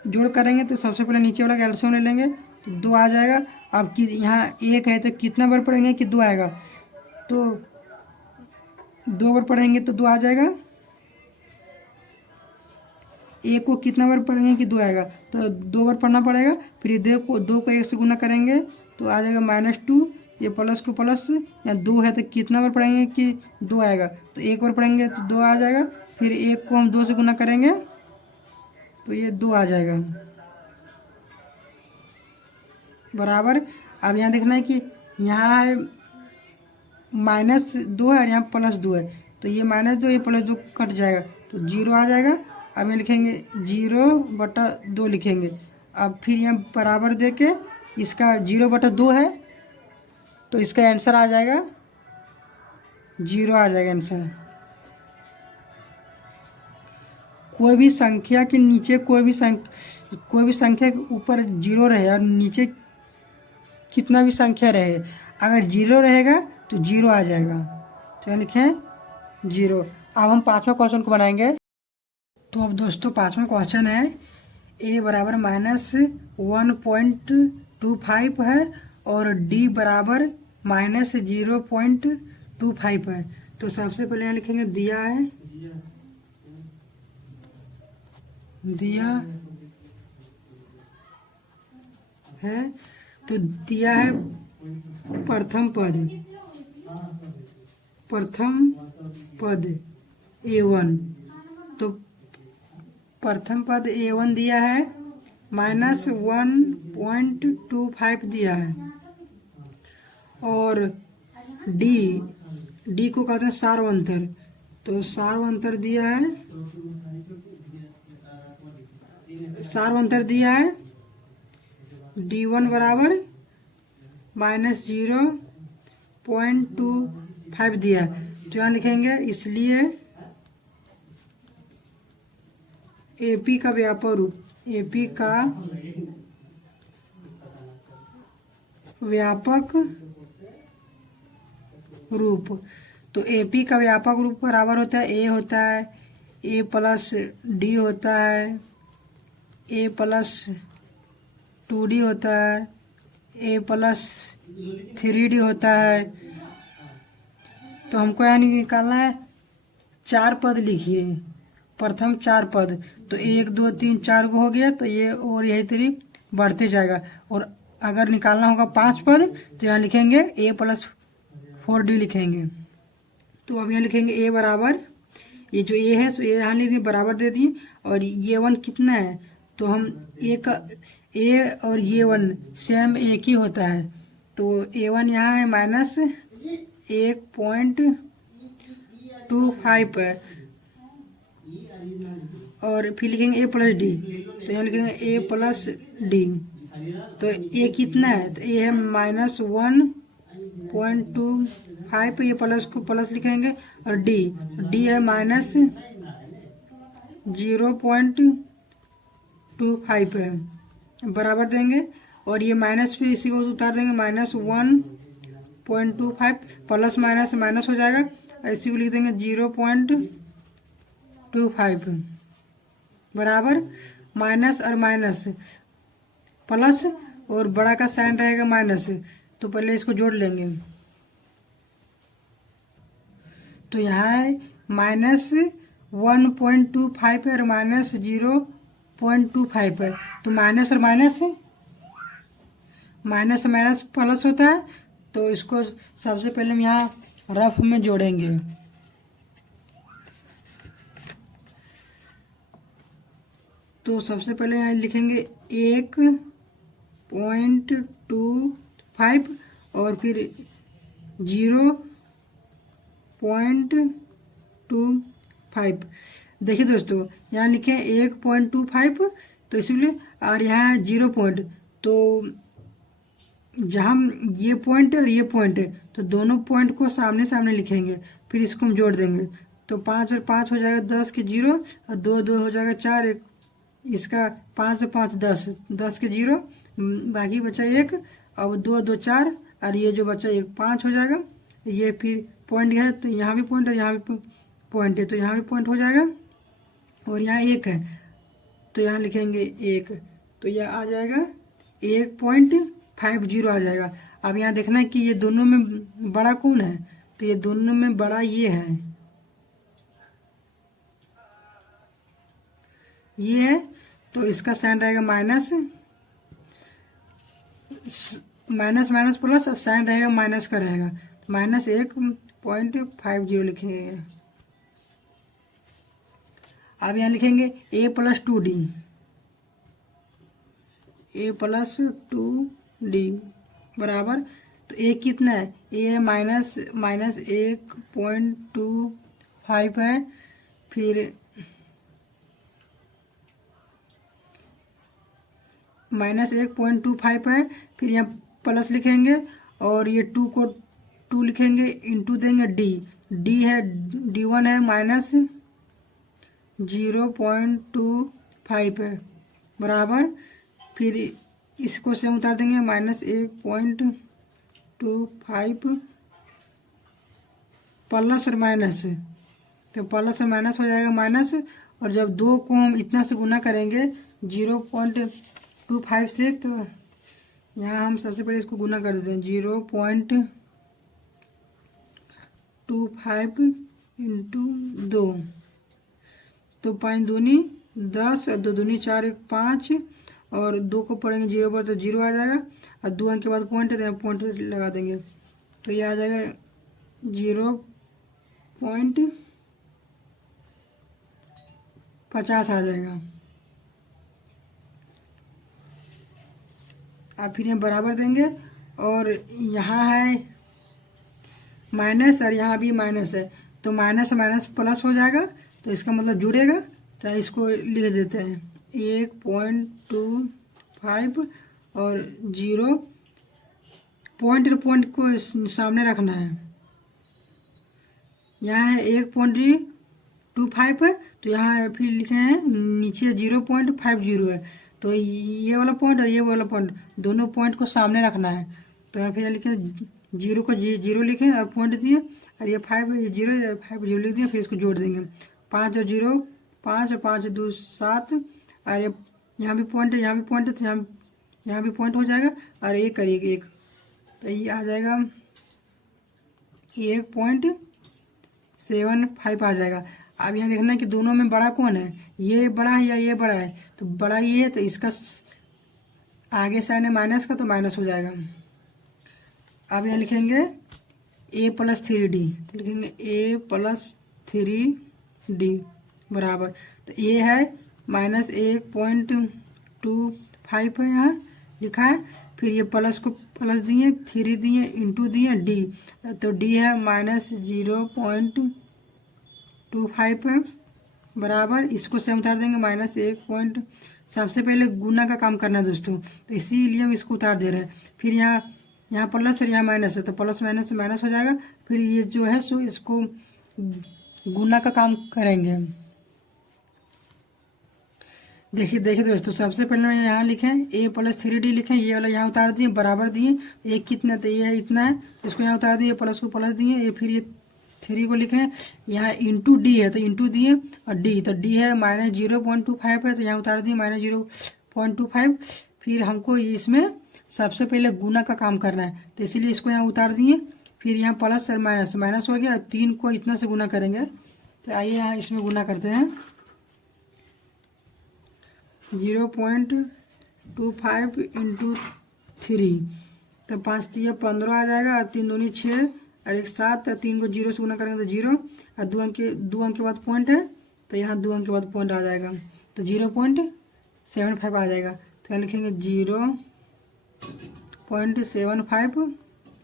जोड़ करेंगे तो सबसे पहले नीचे वाला का एलसीएम ले लेंगे तो 2 आ जाएगा। अब कि यहाँ 1 है तो कितना बार पढ़ेंगे कि 2 आएगा, तो 2 बार पढ़ेंगे तो 2 आ जाएगा, 1 को कितना बार पढ़ेंगे कि 2 आएगा, तो 2 बार पढ़ना पड़ेगा, फिर ये 2 को 1 से गुना करेंगे तो आ जाएगा -2, ये प्लस को प्लस, या 2 है तो कितना बार पढ़ेंगे कि 2 आएगा, तो 1 बार पढ़ेंगे तो 2 आ जाएगा, फिर 1 को हम 2 से गुना करेंगे तो ये 2 आ जाएगा, बराबर। अब यहाँ देखना है कि यहाँ है -2 है और यहाँ +2 है, तो ये -2 ये +2 कट जाएगा तो 0 आ जाएगा। अब ये लिखेंगे 0/2 लिखेंगे। अब फिर यहाँ बराबर दे के इसका 0/2 है तो इसका आंसर आ जाएगा 0 आ जाएगा आंसर। कोई भी संख्या के नीचे कोई भी संख्या के ऊपर 0 रहे और नीचे कितना भी संख्या रहे, अगर 0 रहेगा तो 0 आ जाएगा, तो यहाँ लिखें 0। अब हम 5वां क्वेश्चन को बनाएंगे। तो अब दोस्तों 5वां क्वेश्चन है a बराबर -1.25 है और d बराबर -0.25 है। तो सबसे पहले यहाँ लिखेंगे दिया है तो दिया है प्रथम पद a1, तो प्रथम पद a1 दिया है, -1.25 दिया है, और d को कहते हैं सार्वंतर, तो सार्वंतर दिया है d1 बराबर -0.25 दिया है। तो यहाँ लिखेंगे इसलिए AP का व्यापक रूप, तो AP का व्यापक रूप बराबर होता है A होता है A प्लस D होता है A प्लस 2D होता है A प्लस 3D होता है। तो हमको यहाँ निकालना है 4 पद लिखिए, प्रथम 4 पद, तो 1 2 3 4 को हो गया, तो ये और यही तरीक बढ़ते जाएगा। और अगर निकालना होगा 5 पद तो यहाँ लिखेंगे A प्लस 4D लिखेंगे। तो अब यहाँ लिखेंगे A बराबर, ये जो A है तो ये यहाँ लिख दिए बराबर दे दिए, और ये 1 कितना है, तो हम A और ये 1 सेम एक ही होता है, तो A1 यहाँ है -1.25 है, और फिर लिखेंगे A प्लस D, तो यहाँ लिखेंगे A प्लस D, तो A कितना है, तो A है -1.25, ये प्लस को प्लस लिखेंगे, और D है -0.25 है, बराबर देंगे, और ये माइनस पे इसी को उतार देंगे, -1.25 प्लस माइनस माइनस हो जाएगा, इसी को लिख देंगे 0.25 बराबर। माइनस और माइनस प्लस और बड़ा का साइन रहेगा माइनस। तो पहले इसको जोड़ लेंगे। तो यहाँ है -1.25 है और -0.25 है। तो माइनस और माइनस माइनस प्लस होता है। तो इसको सबसे पहले हम यहाँ रफ में जोड़ेंगे। तो सबसे पहले यहाँ लिखेंगे 1.25 और फिर 0.25। देखिए दोस्तों, यहाँ लिखे 1.25 तो इसीलिए, और यहाँ 0 पॉइंट। तो जहाँ ये पॉइंट है और ये पॉइंट है तो दोनों पॉइंट को सामने सामने लिखेंगे, फिर इसको हम जोड़ देंगे। तो 5 और 5 हो जाएगा 10 के 0 और 2 2 हो जाएगा 4। एक इसका 5 और 5 10, 10 के 0, बाकी बचा 1। अब 2 2 4 और ये जो बचा 1 5 हो जाएगा। ये फिर पॉइंट है तो यहाँ भी पॉइंट और यहाँ भी पॉइंट है तो यहाँ भी पॉइंट हो जाएगा। और यहाँ 1 है तो यहाँ लिखेंगे 1। तो यह आ जाएगा 1.50 आ जाएगा। अब यहाँ देखना है कि ये दोनों में बड़ा कौन है। तो ये दोनों में बड़ा ये है, ये है। तो इसका साइन रहेगा माइनस, माइनस माइनस प्लस और साइन रहेगा माइनस का रहेगा। तो -1.50 लिखेंगे। अब यहाँ लिखेंगे a+2d, a+2d बराबर। तो a कितना है, a है -1.25 है। फिर -1.25 है। फिर यहाँ प्लस लिखेंगे और ये 2 को 2 लिखेंगे, इंटू देंगे d है, d1 है -0.25 है बराबर। फिर इसको से उतार देंगे -1.25 प्लस और माइनस। तो प्लस और माइनस हो जाएगा माइनस। और जब 2 को हम इतना से गुना करेंगे 0.25 से, तो यहाँ हम सबसे पहले इसको गुना कर देते हैं 0.25 इंटू 2। तो 5 दूनी 10 और 2 दूनी 4, 1 5 और 2 को पढ़ेंगे 0 पर तो 0 आ जाएगा। और 2 अंक के बाद पॉइंट है तो यहाँ पॉइंट लगा देंगे। तो ये आ जाएगा 0.50 आ जाएगा। अब फिर यहाँ बराबर देंगे और यहाँ है माइनस और यहाँ भी माइनस है। तो माइनस माइनस प्लस हो जाएगा तो इसका मतलब जुड़ेगा। तो इसको लिख देते हैं 1.25 और 0 पॉइंट और पॉइंट को सामने रखना है। यहाँ है 1.25 है तो यहाँ फिर लिखे हैं नीचे 0.50 है। तो ये वाला पॉइंट और ये वाला पॉइंट दोनों पॉइंट को सामने रखना है। तो यहाँ फिर लिखे 0 को 0 लिखे और पॉइंट दिए और ये 5 0 5 0 लिख दिए। फिर इसको जोड़ देंगे 5 और 0 5 और 5 2 7 और ये यहाँ भी पॉइंट है, यहाँ भी पॉइंट है तो यहाँ भी पॉइंट हो जाएगा और एक करिए 1। तो ये आ जाएगा 1.75 आ जाएगा। अब यहाँ देखना है कि दोनों में बड़ा कौन है, ये बड़ा है या ये बड़ा है। तो बड़ा ये है तो इसका आगे साइन है माइनस का तो माइनस हो जाएगा। अब यहाँ लिखेंगे a+3d, तो लिखेंगे a+3d बराबर। तो ये है -1.25 है यहाँ लिखा है। फिर ये प्लस को प्लस दिए, 3 दिए, इंटू दिए d। तो d है -0.25 है बराबर। इसको सेम उतार देंगे -1 सबसे पहले गुना का काम करना है दोस्तों, तो इसीलिए हम इसको उतार दे रहे हैं। फिर यहाँ प्लस और यहाँ माइनस है तो प्लस माइनस माइनस हो जाएगा। फिर ये जो है सो इसको गुना का काम करेंगे हम। देखिए दोस्तों, सबसे पहले यहाँ लिखे a+3d लिखे, ये वाला यहाँ उतार दिए, बराबर दिए। एक कितना तो ये है इतना है, इसको यहाँ उतार दिए, प्लस को प्लस दिए, ये फिर ये 3 को लिखें, यहाँ इंटू डी है तो इंटू दिए, और डी तो डी है -0.25 है तो यहाँ उतार दिए -0.25। फिर हमको इसमें सबसे पहले गुना का काम करना है तो इसीलिए इसको यहाँ उतार दिए। फिर यहाँ प्लस और माइनस, माइनस हो गया, 3 को इतना से गुना करेंगे। तो आइए यहाँ इसमें गुना करते हैं, 0.25 इंटू 3 तो 5 दिया 15 आ जाएगा, और 3 दूनी 6 और 1 7, और 3 को 0 से गुना करेंगे तो 0, और 2 अंक के बाद पॉइंट है तो यहाँ 2 अंक के बाद पॉइंट आ जाएगा तो 0.75 आ जाएगा। तो यहाँ लिखेंगे 0.75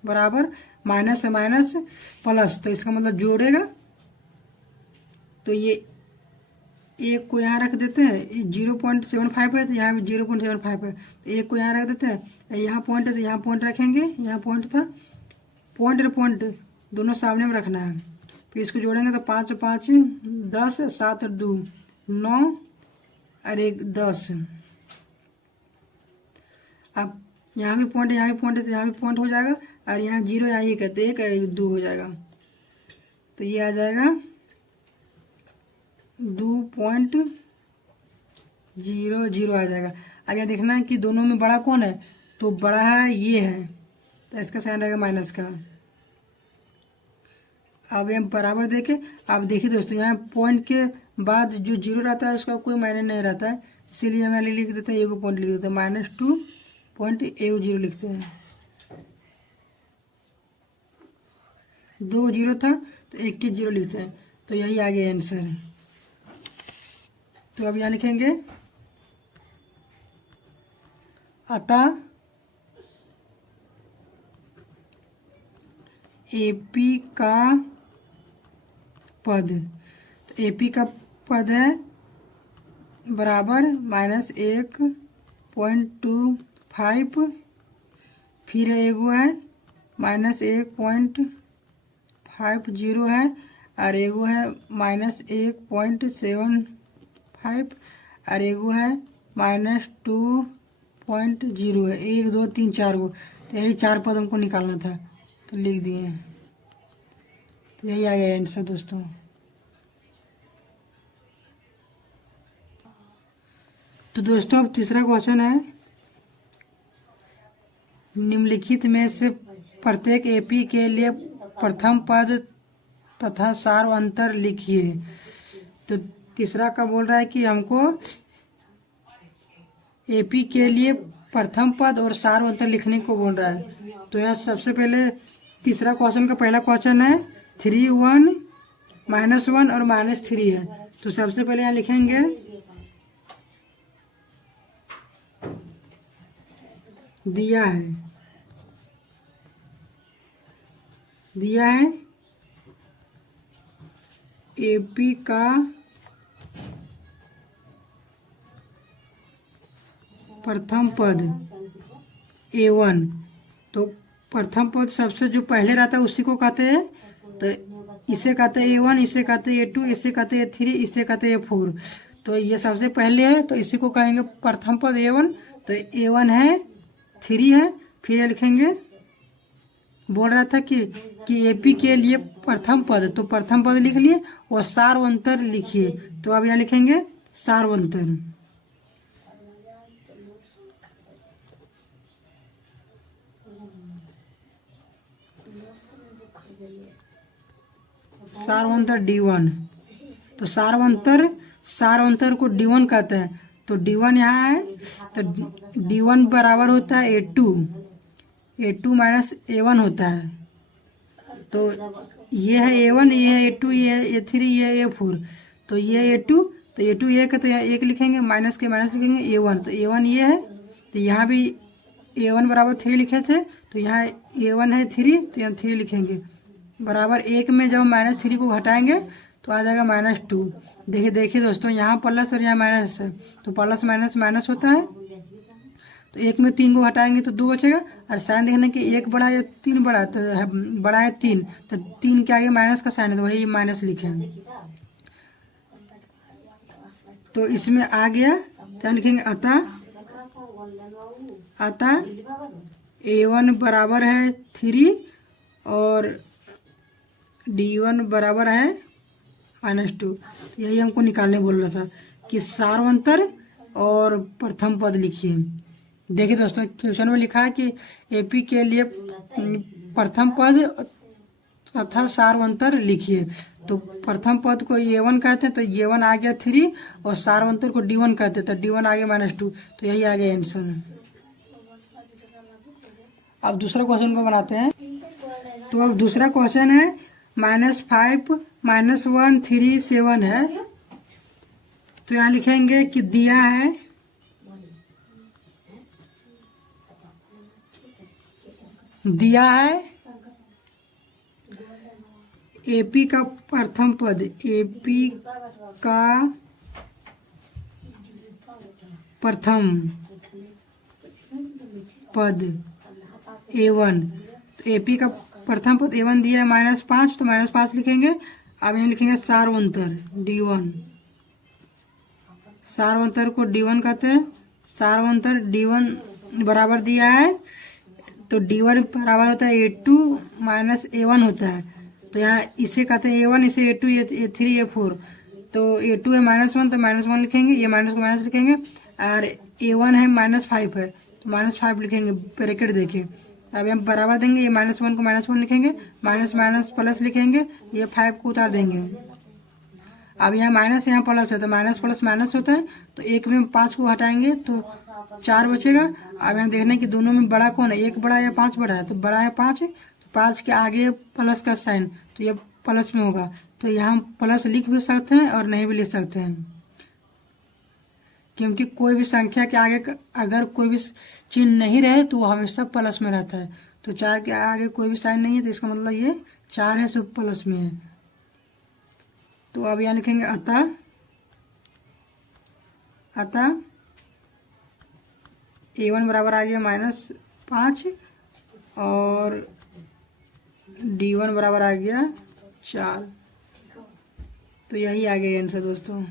बराबर माइनस है माइनस प्लस, तो इसका मतलब जोड़ेगा। तो ये एक को यहाँ रख देते हैं, 0.75 है तो यहाँ भी 0.75 है, तो एक को यहाँ रख देते हैं, यहाँ पॉइंट है तो यहाँ पॉइंट रखेंगे, यहाँ पॉइंट था, पॉइंट और पॉइंट दोनों सामने में रखना है। फिर इसको जोड़ेंगे तो 5 और 5 10, 7 और 2 9 और 1 10। अब यहाँ भी पॉइंट यहाँ भी पॉइंट है तो यहाँ भी पॉइंट हो जाएगा, और यहाँ 0 यहाँ 1 है तो 1 2 हो जाएगा, तो ये आ जाएगा 2.00 आ जाएगा। अब यहाँ देखना है कि दोनों में बड़ा कौन है, तो बड़ा है ये है, तो इसका साइन रहेगा माइनस का। अब यहाँ बराबर देके, अब देखिए दोस्तों यहाँ पॉइंट के बाद जो 0 रहता है उसका कोई मायने नहीं रहता है, इसीलिए हम लिख देते हैं, एक पॉइंट लिख देते हैं, -2.10 लिखते हैं। 2 0 था तो 1 के 0 लिखते हैं, तो यही आ गया आंसर। तो अब यहाँ लिखेंगे, अतः एपी का पद, तो एपी का पद है बराबर -1.25, फिर एगो है -1.50 है, और एगो है -1.75, और एगो है -2.0 है। 1 2 3 4 गो, तो यही 4 पद हमको निकालना था तो लिख दिए, तो यही आ गया आंसर दोस्तों। तो दोस्तों अब तीसरा क्वेश्चन है, निम्नलिखित में से प्रत्येक एपी के लिए प्रथम पद तथा सार अंतर लिखिए। तो तीसरा का बोल रहा है कि हमको एपी के लिए प्रथम पद और सार अंतर लिखने को बोल रहा है। तो यहाँ सबसे पहले तीसरा क्वेश्चन का पहला क्वेश्चन है 3 1 -1 और -3 है। तो सबसे पहले यहाँ लिखेंगे दिया है एपी का प्रथम पद A1। तो प्रथम पद सबसे जो पहले रहता है उसी को कहते हैं, तो इसे कहते हैं A1, इसे कहते हैं A2, इसे कहते हैं A3, इसे कहते हैं A4। तो ये सबसे पहले है तो इसी को कहेंगे प्रथम पद A1। तो A1 है, 3 है, फिर लिखेंगे, बोल रहा था कि एपी के लिए प्रथम पद, तो प्रथम पद लिख लिए और सार्वंतर लिखिए। तो अब यहाँ लिखेंगे सार्वंतर, सार्वंतर D1। तो सार्वंतर को D1 कहते हैं। तो D1 यहाँ है, तो D1 बराबर होता है A2 माइनस A1 होता है। तो ये है A1, ये है A2, ये है A3, ये है A4। तो ये A2, तो A2 1 है तो यहाँ 1 लिखेंगे, माइनस के माइनस लिखेंगे A1। तो A1 ये है, तो यहाँ भी A1 बराबर 3 लिखे थे, तो यहाँ A1 है 3, तो यहाँ 3 लिखेंगे बराबर 1 में जब -3 को घटाएंगे तो आ जाएगा -2। देखिए दोस्तों, यहाँ प्लस और यहाँ माइनस है, तो प्लस माइनस माइनस होता है। तो 1 में 3 को हटाएंगे तो 2 बचेगा, और साइन देखने कि 1 बड़ा है 3 बड़ा, तो बड़ा है 3, तो 3 के आगे माइनस का साइन है तो वही माइनस लिखे। तो इसमें आ गया, क्या लिखेंगे, अतः A1 बराबर है 3 और D1 बराबर है -2। तो यही हमको निकालने बोल रहा था कि सार्वंतर और प्रथम पद लिखिए। देखिए दोस्तों, क्वेश्चन में लिखा है कि AP के लिए प्रथम पद तथा सार्वंतर लिखिए। तो प्रथम पद को A1 कहते हैं, तो A1 आ गया 3 और सार्वंतर को D1 कहते हैं, तो D1 आ गया -2। तो यही आ गया आंसर। अब दूसरा क्वेश्चन को बनाते हैं। तो अब दूसरा क्वेश्चन है -5 -1 3 7 है। तो यहाँ लिखेंगे कि दिया है AP का प्रथम पद, AP का प्रथम पद A1। तो AP का प्रथम पद A1 दिया है -5, तो -5 लिखेंगे। अब यहाँ लिखेंगे सार्वंतर D1। सार्वंतर को D1 कहते हैं। सार्वंतर D1 बराबर दिया है, तो D1 बराबर होता है A2 माइनस A1 होता है। तो यहाँ इसे कहते हैं A1, इसे A2, A3, A4। तो A2 है -1, तो -1 लिखेंगे, ये माइनस को माइनस लिखेंगे। और A1 है -5 है, तो -5 लिखेंगे ब्रैकेट देखिए। अब हम बराबर देंगे, ये -1 को -1 लिखेंगे, माइनस माइनस प्लस लिखेंगे, ये 5 को उतार देंगे। अब यहाँ माइनस यहाँ प्लस है, तो माइनस प्लस माइनस होता है, तो एक में 5 को हटाएंगे तो 4 बचेगा। अब यहाँ देखना है कि दोनों में बड़ा कौन है, एक बड़ा या 5 बड़ा है, तो बड़ा है 5 है, तो 5 के आगे प्लस का साइन, तो ये प्लस में होगा। तो यहाँ हम प्लस लिख भी सकते हैं और नहीं भी लिख सकते हैं, क्योंकि कोई भी संख्या के आगे अगर कोई भी चिन्ह नहीं रहे तो वो हमेशा प्लस में रहता है। तो 4 के आगे कोई भी साइन नहीं है, तो इसका मतलब ये 4 है, सो प्लस में है। तो अब यहाँ लिखेंगे अतः A1 बराबर आ गया -5 और D1 बराबर आ गया 4। तो यही आ गया आंसर दोस्तों।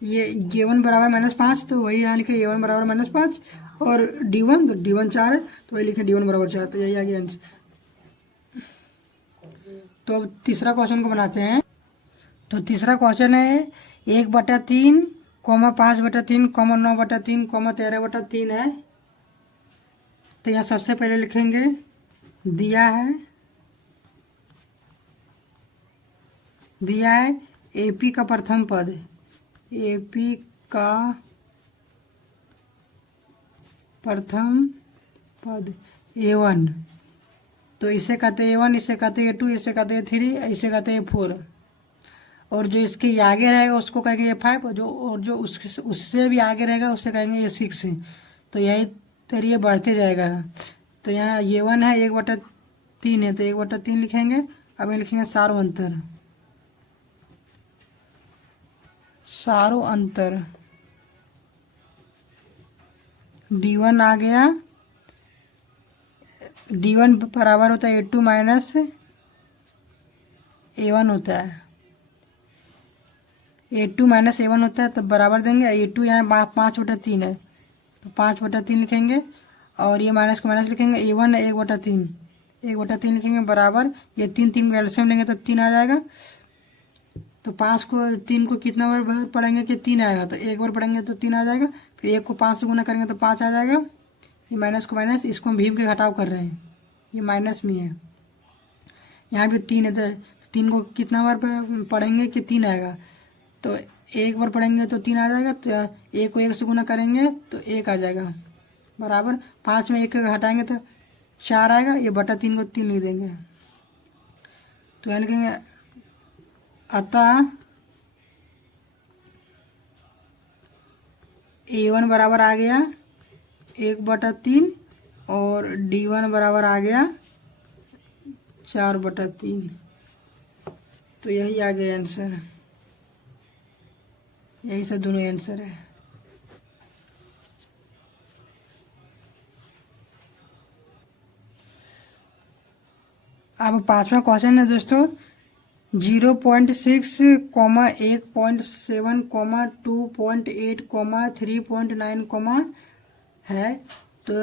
ये A1 बराबर -5, तो वही यहाँ लिखे A1 बराबर -5 और D1, तो D1 4 है, तो वही लिखे D1 बराबर 4। तो यही आ गया आंसर। तो अब तीसरा क्वेश्चन को बनाते हैं। तो तीसरा क्वेश्चन है 1/3, 5/3, 9/3, 13/3 है। तो यहाँ सबसे पहले लिखेंगे दिया है AP का प्रथम पद, AP का प्रथम पद A1। तो इसे कहते हैं A1, इसे कहते हैं A2, इसे कहते हैं A3, इसे कहते हैं A4। और जो इसके आगे रहेगा उसको कहेंगे A5, और जो उससे भी आगे रहेगा उससे कहेंगे A6। तो यही तरीके बढ़ते जाएगा। तो यहाँ A1 है 1/3 है, तो 1/3 लिखेंगे। अब ये लिखेंगे सार्वंतर D1 आ गया। D1 बराबर होता है A2 माइनस A1 होता है, A2 माइनस A1 होता है, तो बराबर देंगे। A2 यहाँ 5/3 है, तो 5/3 लिखेंगे, और ये माइनस को माइनस लिखेंगे। A1 है 1/3 लिखेंगे बराबर, ये 3 को एलसीएम लेंगे तो 3 आ जाएगा। तो 5 को 3 को कितना बार पढ़ेंगे कि 3 आएगा, तो एक बार पढ़ेंगे तो 3 आ जाएगा। फिर 1 को 5 से गुना करेंगे तो 5 आ जाएगा। ये माइनस को माइनस, इसको हम भीम के घटाव कर रहे हैं, ये माइनस में है। यहाँ भी 3 है, तो 3 को कितना बार पढ़ेंगे कि 3 आएगा, तो एक बार पढ़ेंगे तो 3 आ जाएगा। तो 1 को 1 से गुना करेंगे तो 1 आ जाएगा बराबर। 5 में 1 हटाएंगे तो 4 आएगा, ये बटा 3 को 3 लिख देंगे। तो यहाँ लिखेंगे अतः A1 बराबर आ गया 1/3 और D1 बराबर आ गया 4/3। तो यही आ गया आंसर, यही सब दोनों आंसर है। अब पांचवा क्वेश्चन है दोस्तों 0.6, 1.7, 2.8, 3.9 है। तो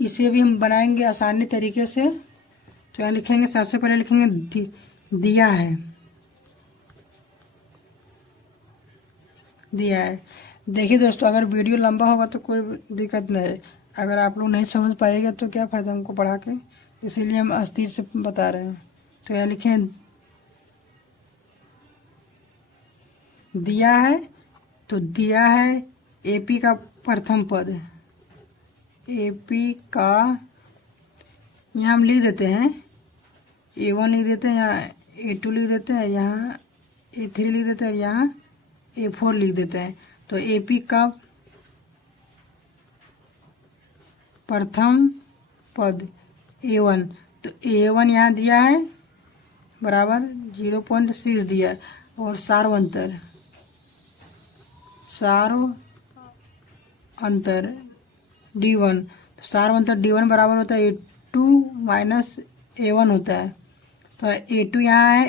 इसे भी हम बनाएंगे आसानी तरीके से। तो यहाँ लिखेंगे, सबसे पहले लिखेंगे दिया है, दिया है। देखिए दोस्तों, अगर वीडियो लंबा होगा तो कोई दिक्कत नहीं है, अगर आप लोग नहीं समझ पाएंगे तो क्या फ़ायदा हमको पढ़ा के, इसीलिए हम अस्थिर से बता रहे हैं। तो यहाँ लिखें दिया है, तो दिया है एपी का प्रथम पद, एपी का यहाँ हम लिख देते हैं A1 लिख देते हैं, यहाँ A2 लिख देते हैं, यहाँ A3 लिख देते हैं, यहाँ A4 लिख देते हैं। तो एपी का प्रथम पद A1, तो A1 यहाँ दिया है बराबर 0.6 दिया, और सार्वंतर D1, तो सार्वंतर D1 बराबर होता है A2 माइनस A1 होता है। तो A2 यहाँ है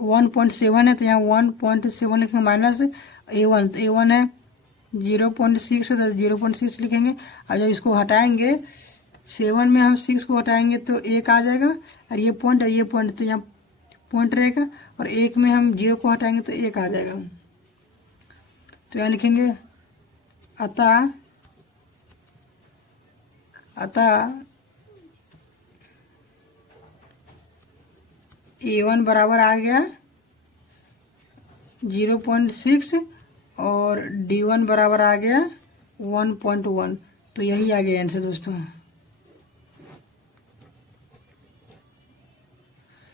1.7 है, तो यहाँ 1.7 लिखेंगे माइनस A1, तो A1 है 0.6 है, तो 0.6 लिखेंगे। और जब इसको हटाएंगे 7 में हम 6 को हटाएंगे तो 1 आ जाएगा, और ये पॉइंट तो यहाँ पॉइंट रहेगा, और 1 में हम 0 को हटाएंगे तो 1 आ जाएगा। तो यहाँ लिखेंगे अतः A1 बराबर आ गया 0.6 और D1 बराबर आ गया 1.1। तो यही आ गया आंसर दोस्तों।